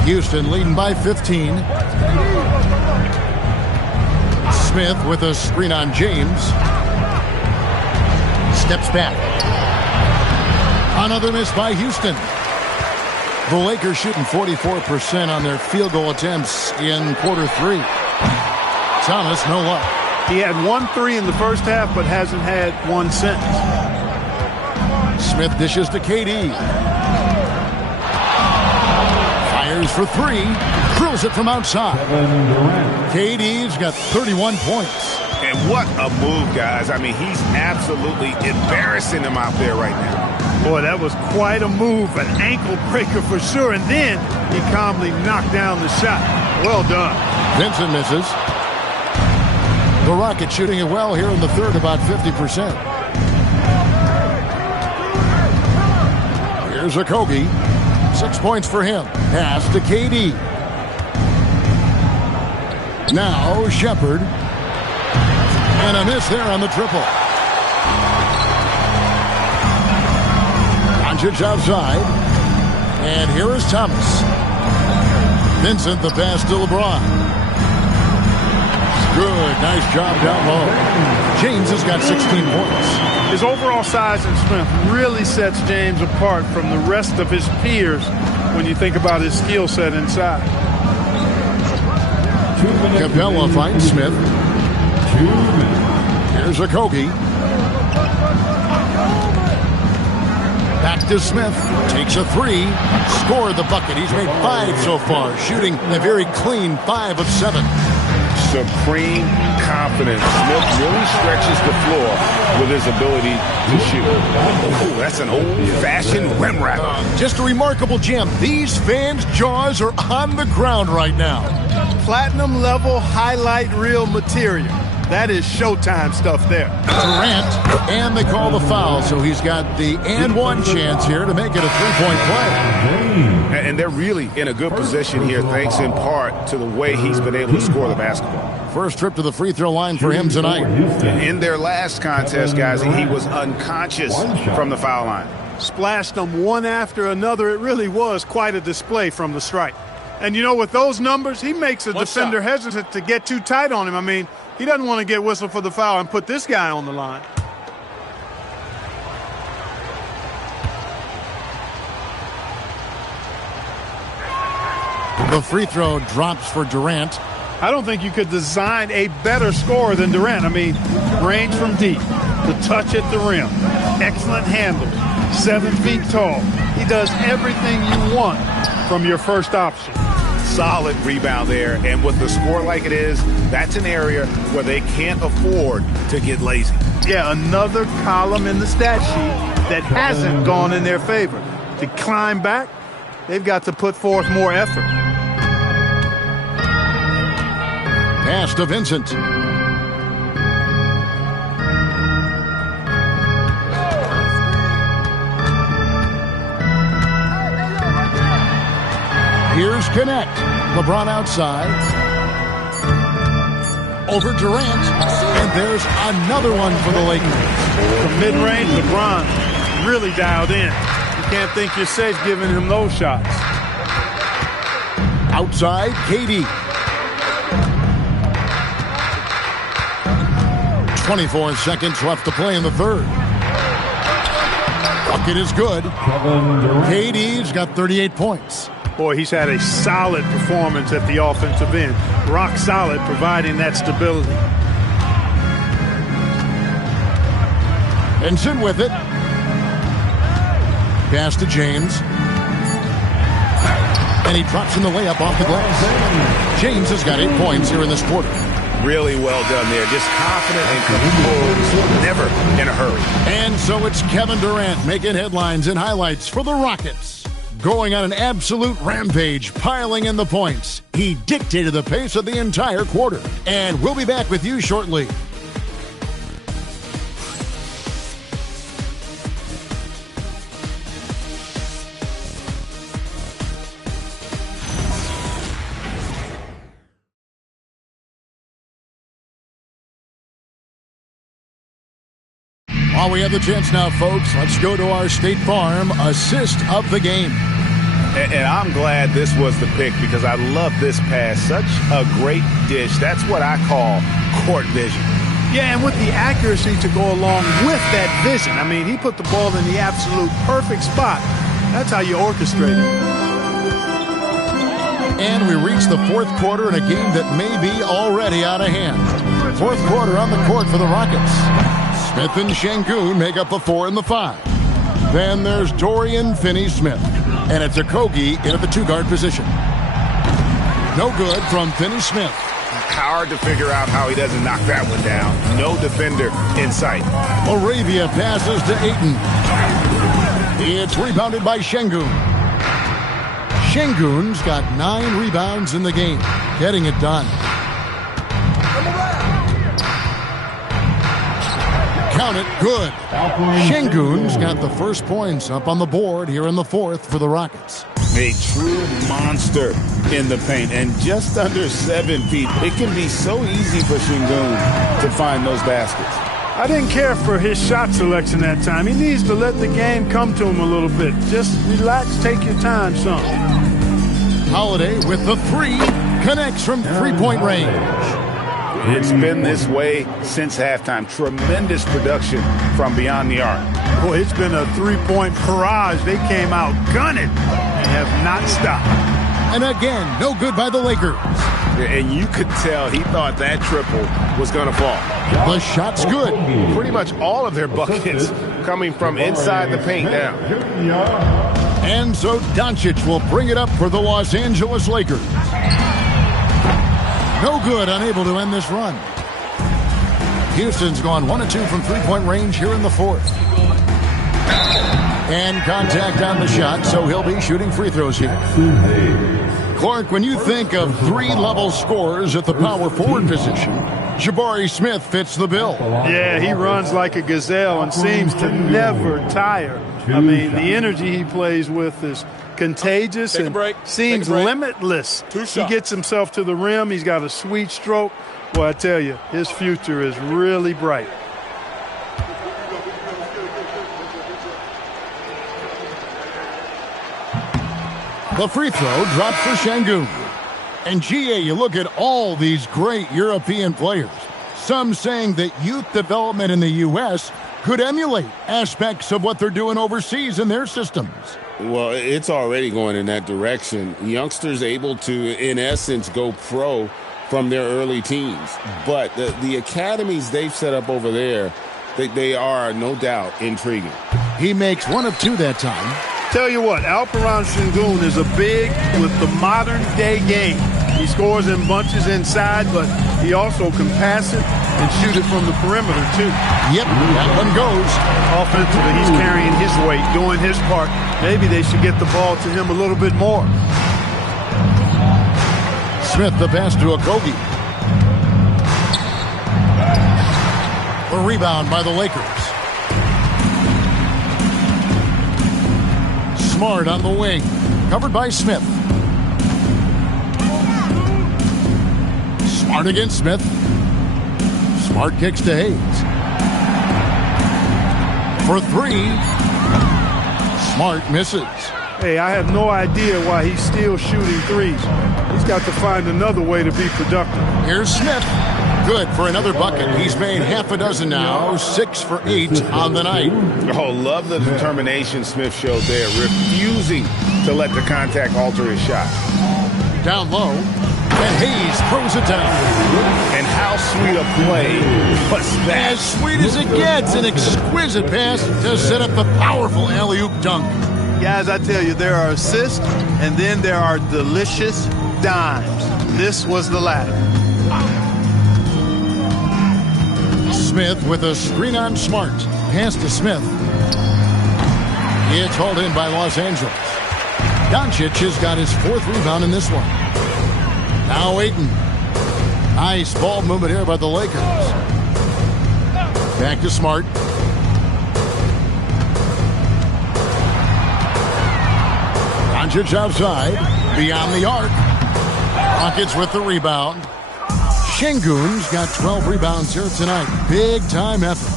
Houston leading by 15. Smith with a screen on James. Steps back. Another miss by Houston. The Lakers shooting 44% on their field goal attempts in quarter 3. Thomas, no luck. He had 1 3 in the first half, but hasn't had one since. Smith dishes to KD. Fires for 3. Drills it from outside. KD's got 31 points. And what a move, guys. I mean, he's absolutely embarrassing them out there right now. Boy, that was quite a move, an ankle breaker for sure. And then he calmly knocked down the shot. Well done. Vincent misses. The Rockets shooting it well here in the third, about 50%. Here's Okogie. 6 points for him. Pass to KD. Now Shepard. And a miss there on the triple. Doncic outside. And here is Thomas. Vincent, the pass to LeBron. Good. Nice job down low. James has got 16 points. His overall size and strength really sets James apart from the rest of his peers when you think about his skill set inside. Capella finds Smith. Here's Okogie. Back to Smith. Takes a three. Scored the bucket. He's made 5 so far. Shooting a very clean 5 of 7. Supreme confidence. Smith really stretches the floor with his ability to shoot. Ooh, that's an old-fashioned rim wrap. Just a remarkable jam. These fans' jaws are on the ground right now. Platinum level highlight reel material. That is Showtime stuff there. Durant, and they call the foul, so he's got the and one chance here to make it a three-point play. And they're really in a good position here, thanks in part to the way he's been able to score the basketball. First trip to the free throw line for him tonight. In their last contest, guys, he was unconscious from the foul line. Splashed them one after another. It really was quite a display from the stripe. And, you know, with those numbers, he makes a defender hesitant to get too tight on him. I mean, he doesn't want to get whistled for the foul and put this guy on the line. The free throw drops for Durant. I don't think you could design a better scorer than Durant. I mean, range from deep, the touch at the rim, excellent handle, 7 feet tall. He does everything you want from your first option. Solid rebound there, and with the score like it is, that's an area where they can't afford to get lazy. Yeah, another column in the stat sheet that hasn't gone in their favor. To climb back, they've got to put forth more effort. Pass to Vincent. Here's Connect. LeBron outside. Over Durant. And there's another one for the Lakers. From mid-range, LeBron really dialed in. You can't think you're safe giving him those shots. Outside, KD. 24 seconds left to play in the third. Bucket is good. KD's got 38 points. Boy, he's had a solid performance at the offensive end. Rock solid, providing that stability. Vincent with it. Pass to James. And he drops in the layup off the glass. James has got 8 points here in this quarter. Really well done there. Just confident and composed, never in a hurry. And so it's Kevin Durant making headlines and highlights for the Rockets. Going on an absolute rampage, piling in the points. He dictated the pace of the entire quarter. And we'll be back with you shortly. While we have the chance now, folks, let's go to our State Farm assist of the game. And I'm glad this was the pick because I love this pass. Such a great dish. That's what I call court vision. Yeah, and with the accuracy to go along with that vision. I mean, he put the ball in the absolute perfect spot. That's how you orchestrate it. And we reach the fourth quarter in a game that may be already out of hand. Fourth quarter on the court for the Rockets. Smith and Şengün make up the 4 and the 5. Then there's Dorian Finney-Smith. And it's Okogie in at the 2-guard position. No good from Finney-Smith. Hard to figure out how he doesn't knock that one down. No defender in sight. Moravia passes to Ayton. It's rebounded by Şengün. Şengün's got 9 rebounds in the game, getting it done. Count it, good. Şengün's got the first points up on the board here in the fourth for the Rockets. A true monster in the paint and just under 7 feet. It can be so easy for Şengün to find those baskets. I didn't care for his shot selection that time. He needs to let the game come to him a little bit. Just relax, take your time, son. Holiday with the 3, connects from three-point range. It's been this way since halftime. Tremendous production from beyond the arc. Boy, it's been a three-point barrage. They came out gunning and have not stopped. And again, no good by the Lakers. And you could tell he thought that triple was going to fall. The shot's good. Pretty much all of their buckets coming from inside the paint now. And so Doncic will bring it up for the Los Angeles Lakers. No good, unable to end this run. Houston's gone 1 of 2 from three-point range here in the fourth. And contact on the shot, so he'll be shooting free throws here. Clark, when you think of 3-level scorers at the power forward position, Jabari Smith fits the bill. Yeah, he runs like a gazelle and seems to never tire. I mean, the energy he plays with is contagious and seems limitless. He gets himself to the rim. He's got a sweet stroke. Well, I tell you, his future is really bright. The free throw dropped for Şengün. And GA, you look at all these great European players. Some saying that youth development in the U.S. could emulate aspects of what they're doing overseas in their systems. Well, it's already going in that direction. Youngsters able to, in essence, go pro from their early teens. But the academies they've set up over there, they are, no doubt, intriguing. He makes 1 of 2 that time. Tell you what, Alperen Şengün is a big with the modern-day game. He scores in bunches inside, but he also can pass it and shoot it from the perimeter, too. Yep, that one goes. Offensively, he's carrying his weight, doing his part. Maybe they should get the ball to him a little bit more. Smith, the pass to Okogie. The rebound by the Lakers. Smart on the wing, covered by Smith. Smart against Smith. Smart kicks to Hayes. For 3. Smart misses. Hey, I have no idea why he's still shooting threes. He's got to find another way to be productive. Here's Smith. Good for another bucket. He's made half a dozen now, 6 for 8 on the night. Oh, love the determination Smith showed there, refusing to let the contact alter his shot. Down low, and Hayes throws it down. And how sweet a play was that? As sweet as it gets, an exquisite pass to set up the powerful alley-oop dunk. Guys, I tell you, there are assists, and then there are delicious dimes. This was the latter. Smith with a screen on Smart. Pass to Smith. It's hauled in by Los Angeles. Doncic has got his 4th rebound in this one. Now Ayton. Nice ball movement here by the Lakers. Back to Smart. Doncic outside. Beyond the arc. Rockets with the rebound. Şengün's got 12 rebounds here tonight. Big time effort.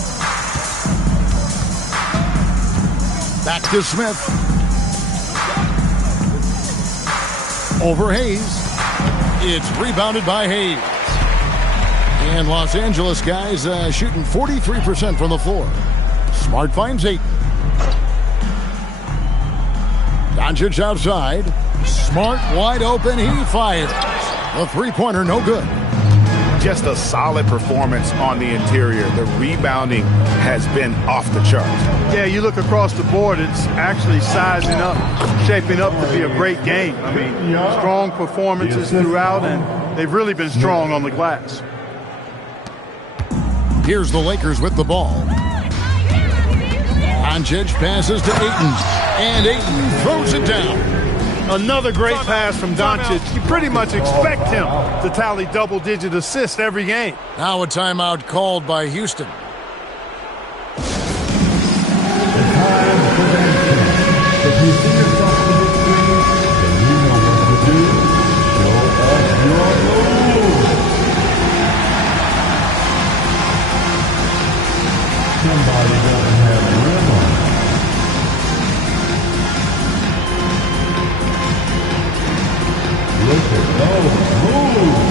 Back to Smith. Over Hayes. It's rebounded by Hayes. And Los Angeles guys shooting 43% from the floor. Smart finds 8. Doncic outside. Smart wide open. He fires. The three-pointer no good. Just a solid performance on the interior. The rebounding has been off the charts. Yeah, you look across the board, it's actually sizing up, shaping up to be a great game. I mean, strong performances throughout, and they've really been strong on the glass. Here's the Lakers with the ball. Doncic passes to Ayton, and Ayton throws it down. Another great pass from Doncic. You pretty much expect him to tally double-digit assists every game. Now a timeout called by Houston. If you see yourself on the screen, then you know what to do. Show us your moves. Somebody doesn't have rim on. Look at those moves.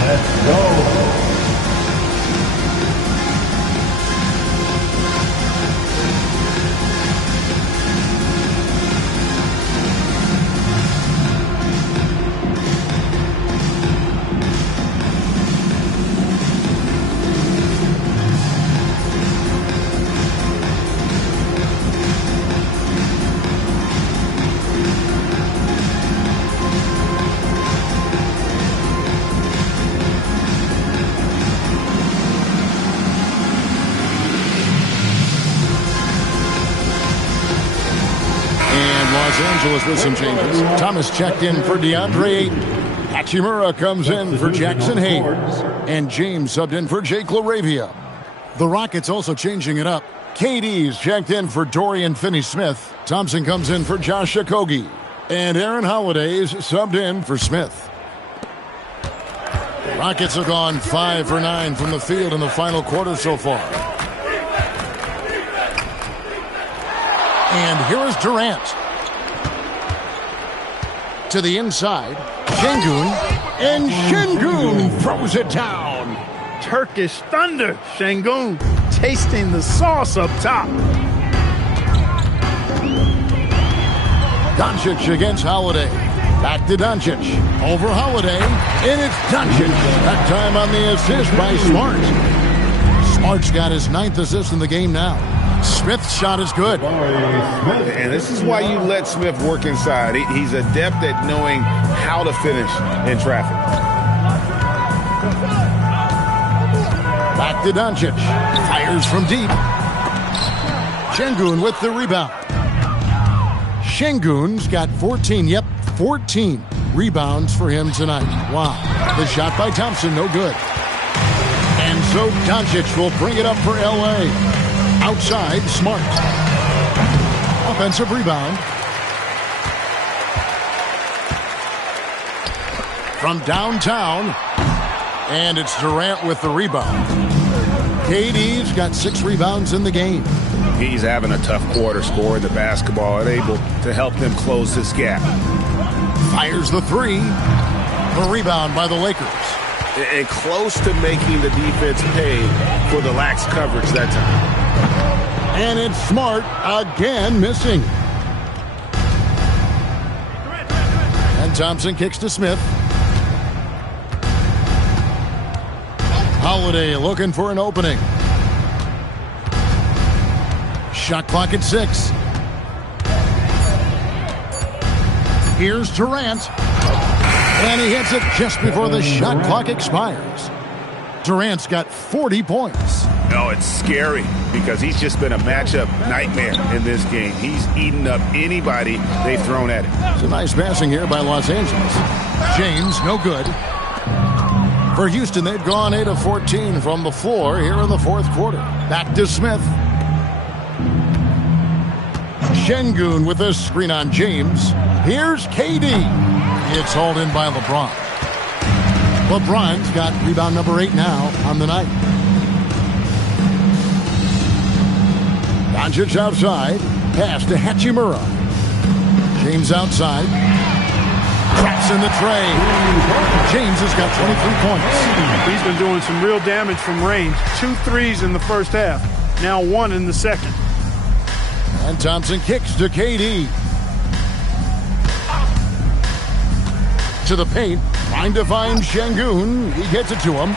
Let's go. Angeles with some changes. Thomas checked in for DeAndre Ayton. Hachimura comes in for Jackson Hayes. And James subbed in for Jake LaRavia. The Rockets also changing it up. KD's checked in for Dorian Finney-Smith. Thompson comes in for Josh Okogie. And Aaron Holiday's subbed in for Smith. The Rockets have gone 5 for 9 from the field in the final quarter so far. And here is Durant. To the inside, Şengün, and Şengün throws it down. Turkish thunder. Şengün tasting the sauce up top. Doncic against Holiday. Back to Doncic. Over Holiday, and it's Doncic. That time on the assist by Smart. Smart's got his 9th assist in the game now. Smith's shot is good. And this is why you let Smith work inside. He's adept at knowing how to finish in traffic. Back to Doncic. Fires from deep. Şengün with the rebound. Şengün's got 14 rebounds for him tonight. Wow. The shot by Thompson, no good. And so Doncic will bring it up for L.A. Outside, Smart. Offensive rebound. From downtown. And it's Durant with the rebound. KD's got 6 rebounds in the game. He's having a tough quarter, scoring the basketball and able to help them close this gap. Fires the 3. The rebound by the Lakers. And close to making the defense pay for the lax coverage that time. And it's Smart again missing. And Thompson kicks to Smith. Holiday looking for an opening. Shot clock at 6. Here's Durant. And he hits it just before the shot clock expires. Durant's got 40 points. No, it's scary because he's just been a matchup nightmare in this game. He's eaten up anybody they've thrown at him. It's a nice passing here by Los Angeles. James, no good. For Houston, they've gone 8 of 14 from the floor here in the fourth quarter. Back to Smith. Şengün with a screen on James. Here's KD. It's hauled in by LeBron. LeBron's got rebound number 8 now on the night. Doncic outside. Pass to Hachimura. James outside. Traps in the tray. James has got 23 points. He's been doing some real damage from range. 2 threes in the first half. Now 1 in the second. And Thompson kicks to KD. To the paint. Trying to find Şengün. He gets it to him.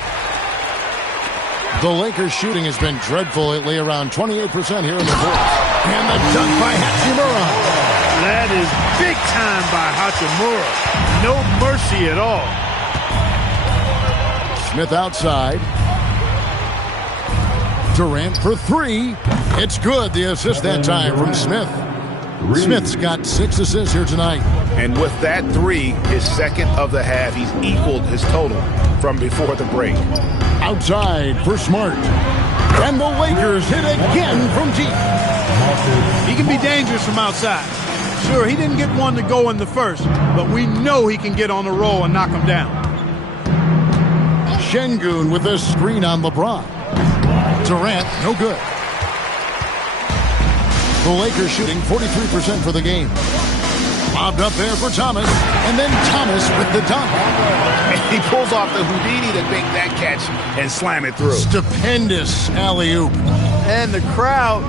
The Lakers shooting has been dreadful lately, around 28% here in the fourth. And the dunk by Hachimura. That is big time by Hachimura. No mercy at all. Smith outside. Durant for three. It's good. The assist that time from Smith. Smith's got 6 assists here tonight. And with that three, his second of the half, he's equaled his total from before the break. Outside for Smart. And the Lakers hit again from deep. He can be dangerous from outside. Sure, he didn't get one to go in the first, but we know he can get on the roll and knock him down. Şengün with a screen on LeBron. Durant, no good. The Lakers shooting 43% for the game. Lobbed up there for Thomas, and then Thomas with the dunk. And he pulls off the Houdini to make that catch and slam it through. Stupendous alley-oop. And the crowd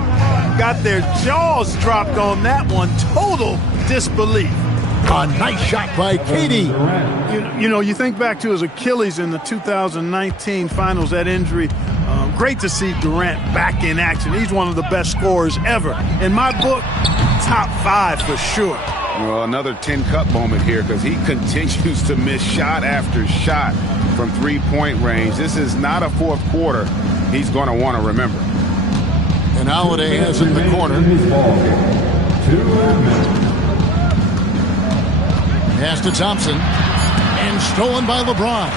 got their jaws dropped on that one. Total disbelief. A nice shot by KD. You know, you think back to his Achilles in the 2019 finals, that injury. Great to see Durant back in action. He's one of the best scorers ever. In my book, top 5 for sure. Well, another 10-cup moment here because he continues to miss shot after shot from three-point range. This is not a fourth quarter he's going to want to remember. And Holiday has in the corner. Pass to Thompson. And stolen by LeBron.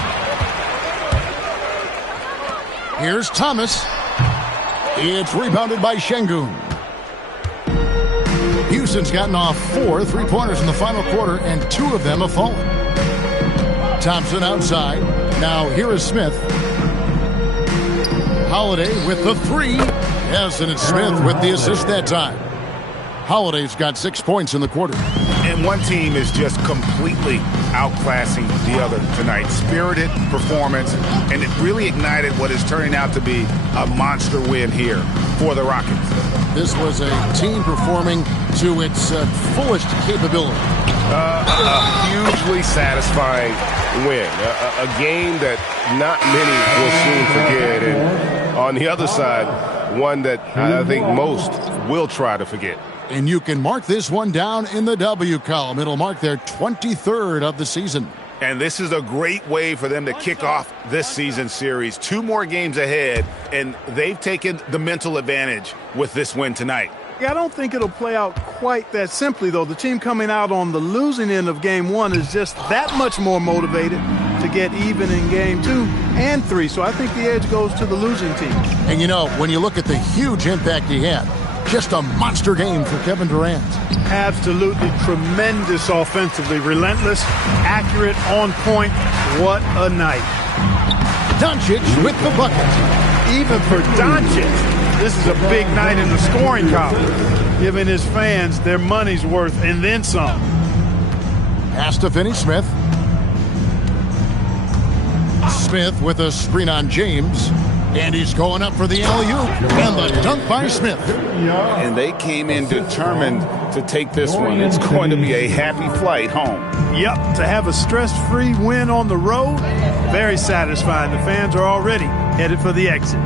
Here's Thomas. It's rebounded by Şengün. Houston's gotten off 4 3-pointers in the final quarter, and 2 of them have fallen. Thompson outside. Now here is Smith. Holiday with the 3. Yes, and it's Smith with the assist that time. Holiday's got 6 points in the quarter. And one team is just completely outclassing the other tonight. Spirited performance, and it really ignited what is turning out to be a monster win here for the Rockets. This was a team performing to its fullest capability. A hugely satisfying win. A game that not many will soon forget. And on the other side, one that I think most will try to forget. And you can mark this one down in the W column. It'll mark their 23rd of the season. And this is a great way for them to kick off this season series. 2 more games ahead, and they've taken the mental advantage with this win tonight. Yeah, I don't think it'll play out quite that simply, though. The team coming out on the losing end of game 1 is just that much more motivated to get even in game 2 and 3. So I think the edge goes to the losing team. And, you know, when you look at the huge impact he had, just a monster game for Kevin Durant. Absolutely tremendous offensively. Relentless, accurate, on point. What a night. Doncic with the bucket. Even for Doncic, this is a big night in the scoring column, giving his fans their money's worth and then some. Pass to Finney-Smith. Smith with a screen on James. And he's going up for the alley-oop. And the dunk by Smith. And they came in determined to take this one. It's going to be a happy flight home. Yep, to have a stress-free win on the road, very satisfying. The fans are already headed for the exits.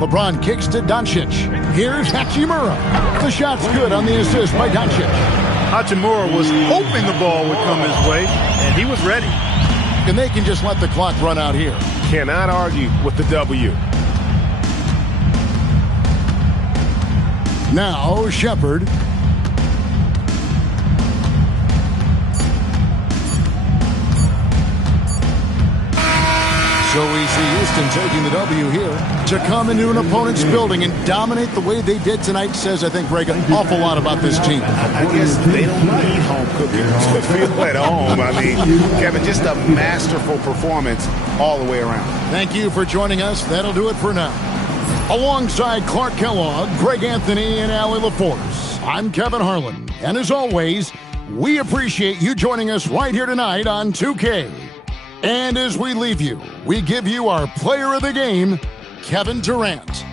LeBron kicks to Doncic. Here's Hachimura. The shot's good on the assist by Doncic. Hachimura was hoping the ball would come his way, and he was ready. And they can just let the clock run out here. Cannot argue with the W. Now, Shepherd. So we see Houston taking the W here. To come into an opponent's building and dominate the way they did tonight says, I think, Greg, an awful lot about this team. I guess they don't need home cooking to feel at home. I mean, Kevin, just a masterful performance all the way around. Thank you for joining us. That'll do it for now. Alongside Clark Kellogg, Greg Anthony, and Allie LaForce, I'm Kevin Harlan. And as always, we appreciate you joining us right here tonight on 2K. And as we leave you, we give you our player of the game, Kevin Durant.